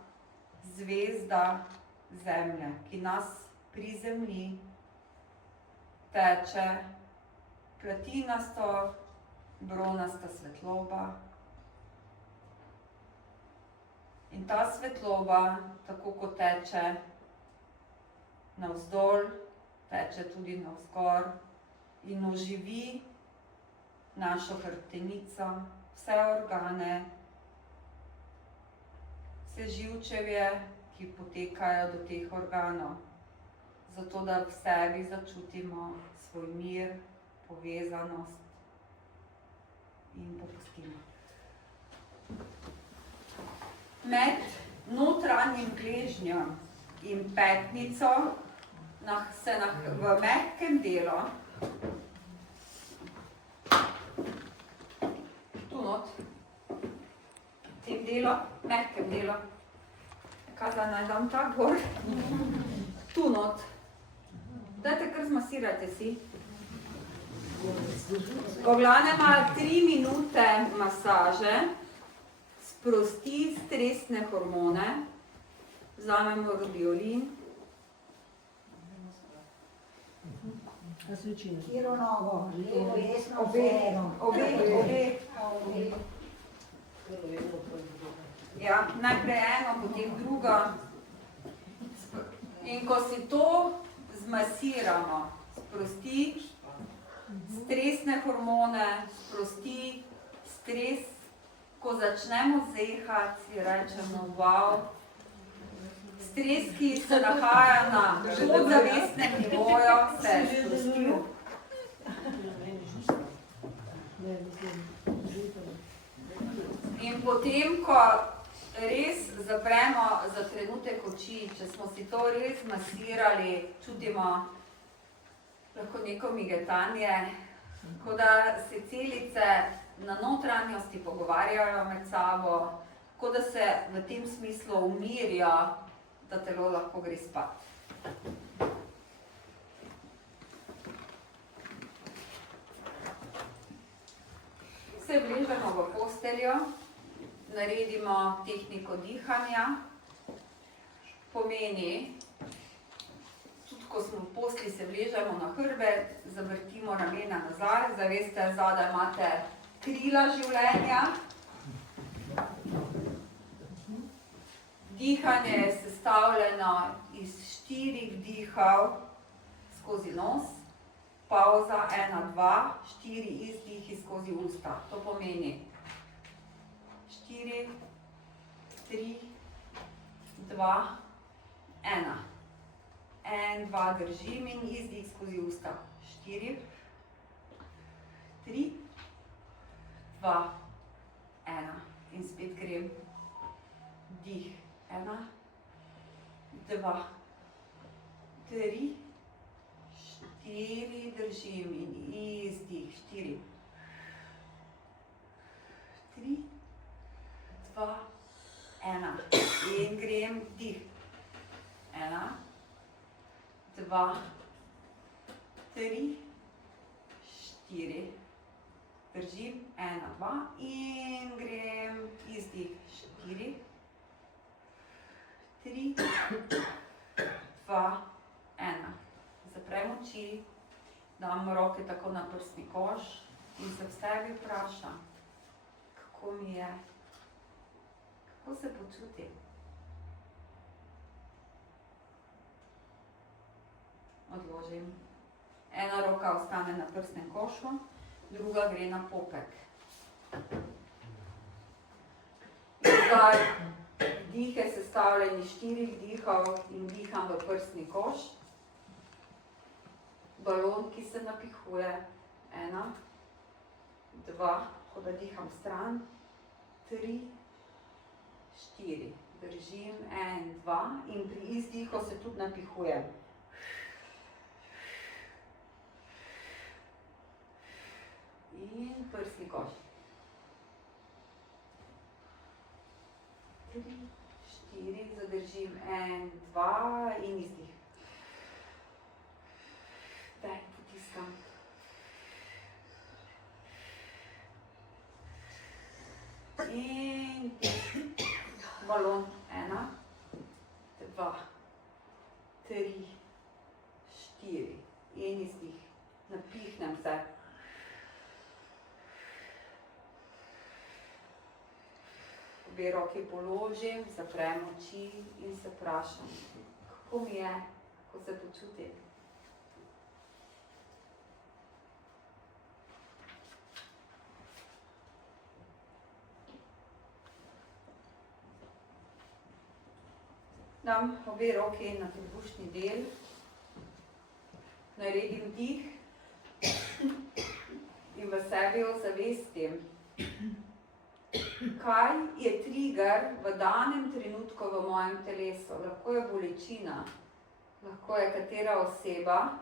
zvezda Zemlje, ki nas prizemlji, teče platinasto, bronasta svetloba. In ta svetloba, tako kot teče navzdol, teče tudi navzgor in oživi našo hrbtenico, vse organe, vse živčevje, ki potekajo do teh organov, zato da v sebi začutimo svoj mir, povezanost in popustimo. Med notranjim gležnjem in petnico se v mehkem delu, tu not, v tem delu, mehkem delu, kaj da naj dam ta gor, tu not, dajte kar zmasirajte si. V glavnem ima 3 minute masaže, sprosti stresne hormone, vzamemo rodiolin. Kjero nogo, levo, desno, Obe. Ja, najprej eno, potem drugo. In ko si to zmasiramo, sprosti stresne hormone, sprosti stres, ko začnemo zehati, si rečemo, wow, stres, ki se nahaja na podzavestnem nivoju, se je sprostil. In potem, ko res zapremo za trenutek oči, če smo si to res masirali, čutimo lahko neko migetanje, ko da se celice na notranjosti pogovarjajo med sabo, ko da se v tem smislu umirijo, da telo lahko gre spat. Se vležemo v posteljo, naredimo tehniko dihanja, pomeni, tudi ko smo v postelji, se vležemo na hrbet, zavrtimo ramena nazaj, zaveste, zadaj imate krila življenja. Dihanje je sestavljeno iz 4 dihov, skozi nos, pauza 1, 2, 4 izdihi skozi usta. To pomeni 4, 3, 2, 1. 1, 2, držim in izdih skozi usta. 4, 3, 2, 1. In spet grem. Dih. 1, 2, 3, 4, držim in izdih. 4, 3, 2, 1. In grem. Dih. 1, 2, 3, 4. Držim. 1, 2 in grem. Izdih. 4, 3, 2, 1. Zaprem oči, dam roke tako na prsni koš in se v sebi vprašam, kako mi je, kako se počutim. Odložim. Ena roka ostane na prsnem košu, druga gre na popek. In zdaj dih je sestavljen iz 4 dihov in diham v prsni koš. Balon, ki se napihuje. 1, 2, ko da diham stran. 3, 4. Držim. 1, 2 in pri izdihu se tudi napihujem. In prsni koš. 3, 4, zadržim 1, 2 in izdih. Daj, potiskam. In balon. 1, 2, 3, 4 in izdih. Napihnem se. Obe roki položim, zaprem oči in se vprašam, kako mi je, kako se počutim. Dam obe roki na trebušni del, naredim dih in v sebi ozavestim, kaj je trigger v danem trenutku v mojem telesu. Lahko je bolečina, lahko je katera oseba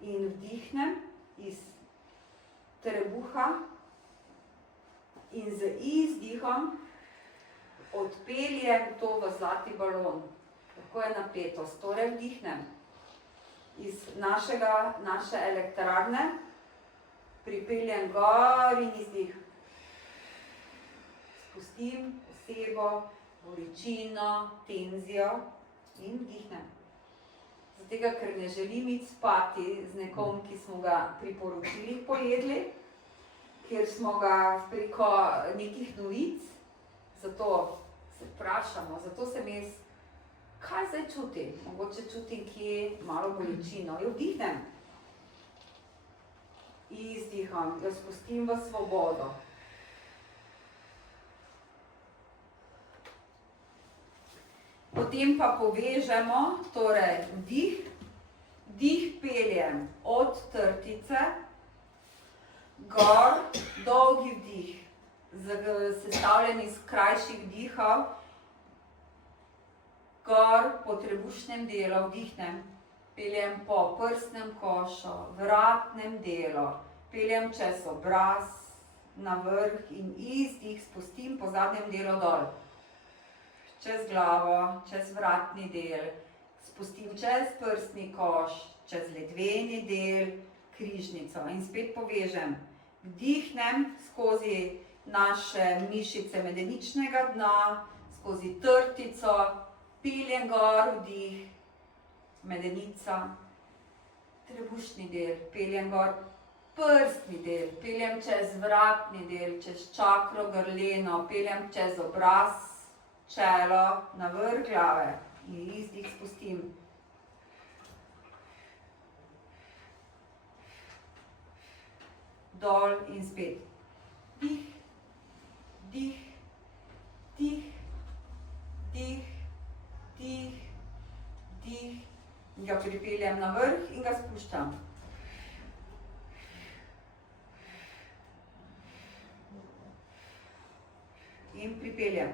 in vdihnem iz trebuha in z izdihom odpeljem to v zlati balon. Lahko je napetost, torej vdihnem iz naše elektrarne, pripeljem gor in izdih. Spustim osebo, bolečino, tenzijo in vdihnem. Zato, ker ne želim iti spati z nekom, ki smo ga pri poročilih pojedli, ker smo ga preko nekih novic, zato se vprašamo, zato sem jaz, kaj zdaj čutim? Mogoče čutim, kje malo bolečino. Jo vdihnem. Izdiham, jo spustim v svobodo. Potem pa povežemo, torej dih peljem od trtice, gor, dolgi vdih, sestavljen iz krajših dihov, gor po trebušnem delu vdihnem, peljem po prsnem košu, vratnem delu, peljem čez obraz, na vrh in izdih spustim po zadnjem delu dol. Čez glavo, čez vratni del, spustim čez prsni koš, čez ledveni del, križnico in spet povežem. Vdihnem skozi naše mišice medeničnega dna, skozi trtico, peljem gor vdih, medenica, trebušni del, peljem gor prstni del, peljem čez vratni del, čez čakro grleno, peljem čez obraz, čelo, na vrh glave in izdih spustim. dol in spet. Dih, dih, dih, dih, dih, dih. In ga pripeljem na vrh in ga spuščam. In pripeljem.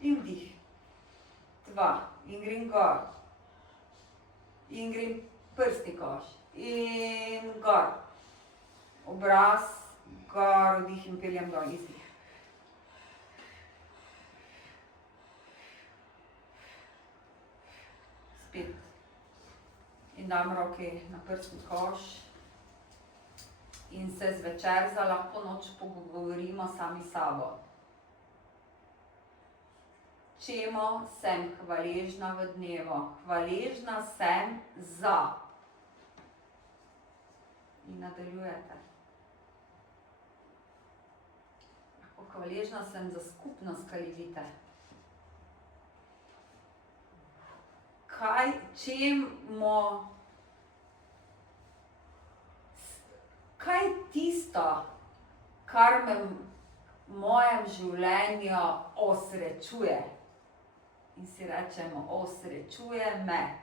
In vdih. 2. In grem gor. In grem prsni koš. In gor. Obraz, gor, vdih in peljem dol. Izdih. Spet. In dam roke na prsni koš. In se zvečer za lahko noč pogovorimo sami s sabo. Čemu sem hvaležna v dnevu? Hvaležna sem za. In nadaljujete. Hvaležna sem za skupnost, kaj vidite. Kaj je tisto, kar me v mojem življenju osrečuje? In si rečemo, osrečuje me.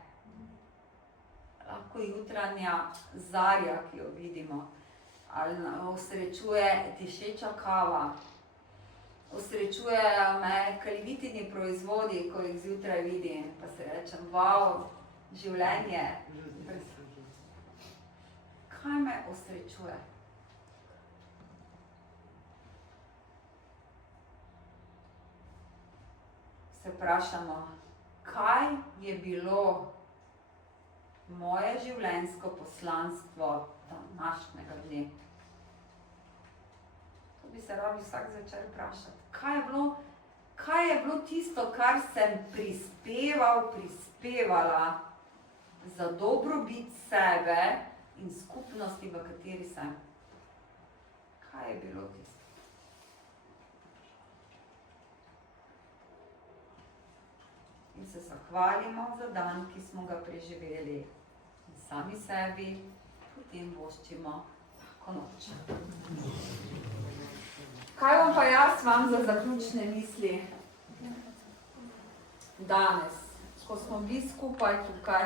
Lahko jutranja zarja, ki jo vidimo, ali osrečuje dišeča kava, osrečujejo me kalivitini proizvodi, ko jih zjutraj vidim, pa si rečem, wow, življenje. Kaj me osrečuje? Se vprašamo, kaj je bilo moje življenjsko poslanstvo današnjega dne? To bi se radi vsak zvečer vprašati. Kaj je bilo tisto, kar sem prispevala za dobrobit sebe in skupnosti, v kateri sem? Kaj je bilo tisto? In se zahvalimo za dan, ki smo ga preživeli. In sami sebi potem voščimo lahko noč. Kaj bom pa jaz vam za zaključne misli danes, ko smo bili skupaj tukaj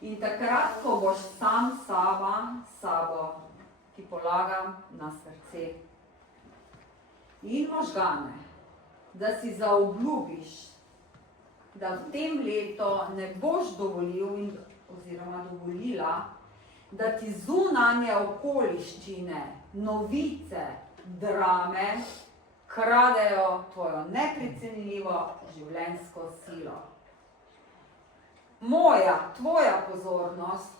in takrat, ko boš sam sabo, ti polagam na srce in možgane, da si zaobljubiš, da v tem letu ne boš dovolil oziroma dovolila, da ti zunanje okoliščine, novice, drame kradejo tvojo neprecenljivo življenjsko silo. Tvoja pozornost,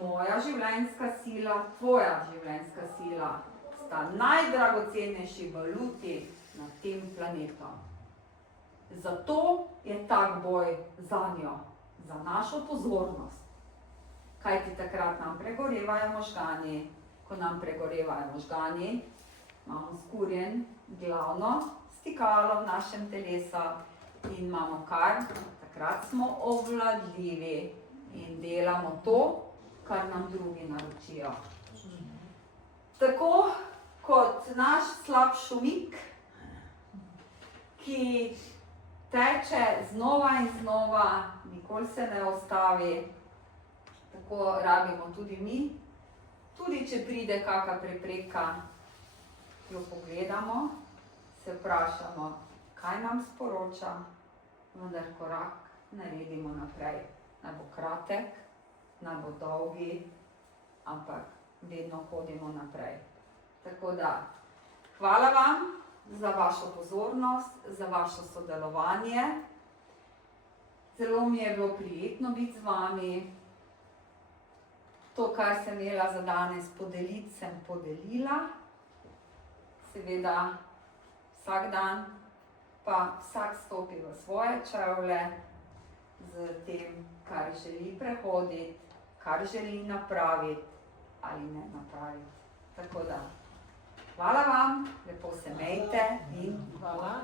moja življenjska sila, tvoja življenjska sila sta najdragocenejši valuti na tem planetu. Zato je tak boj zanjo, za našo pozornost. Kajti takrat nam pregorevajo možgani, ko nam pregorevajo možgani, imamo skurjen glavno stikalo v našem telesu in imamo kar, takrat smo obvladljivi in delamo to, kar nam drugi naročijo. Tako kot naš slab šumik, ki teče znova in znova, nikoli se ne ustavi, tako rabimo tudi mi. Tudi če pride kakšna prepreka, jo pogledamo, se vprašamo, kaj nam sporoča, vendar korak naredimo naprej. Naj bo kratek, naj bo dolgi, ampak vedno hodimo naprej. Tako da, hvala vam za vašo pozornost, za vašo sodelovanje. Zelo mi je bilo prijetno biti z vami. To, kar sem imela za danes podeliti, sem podelila. Seveda, vsak dan pa vsak stopi v svoje čevlje z tem, kar želi prehoditi, kar želi napraviti ali ne napraviti. Tako da, hvala vam, lepo se mejte in hvala.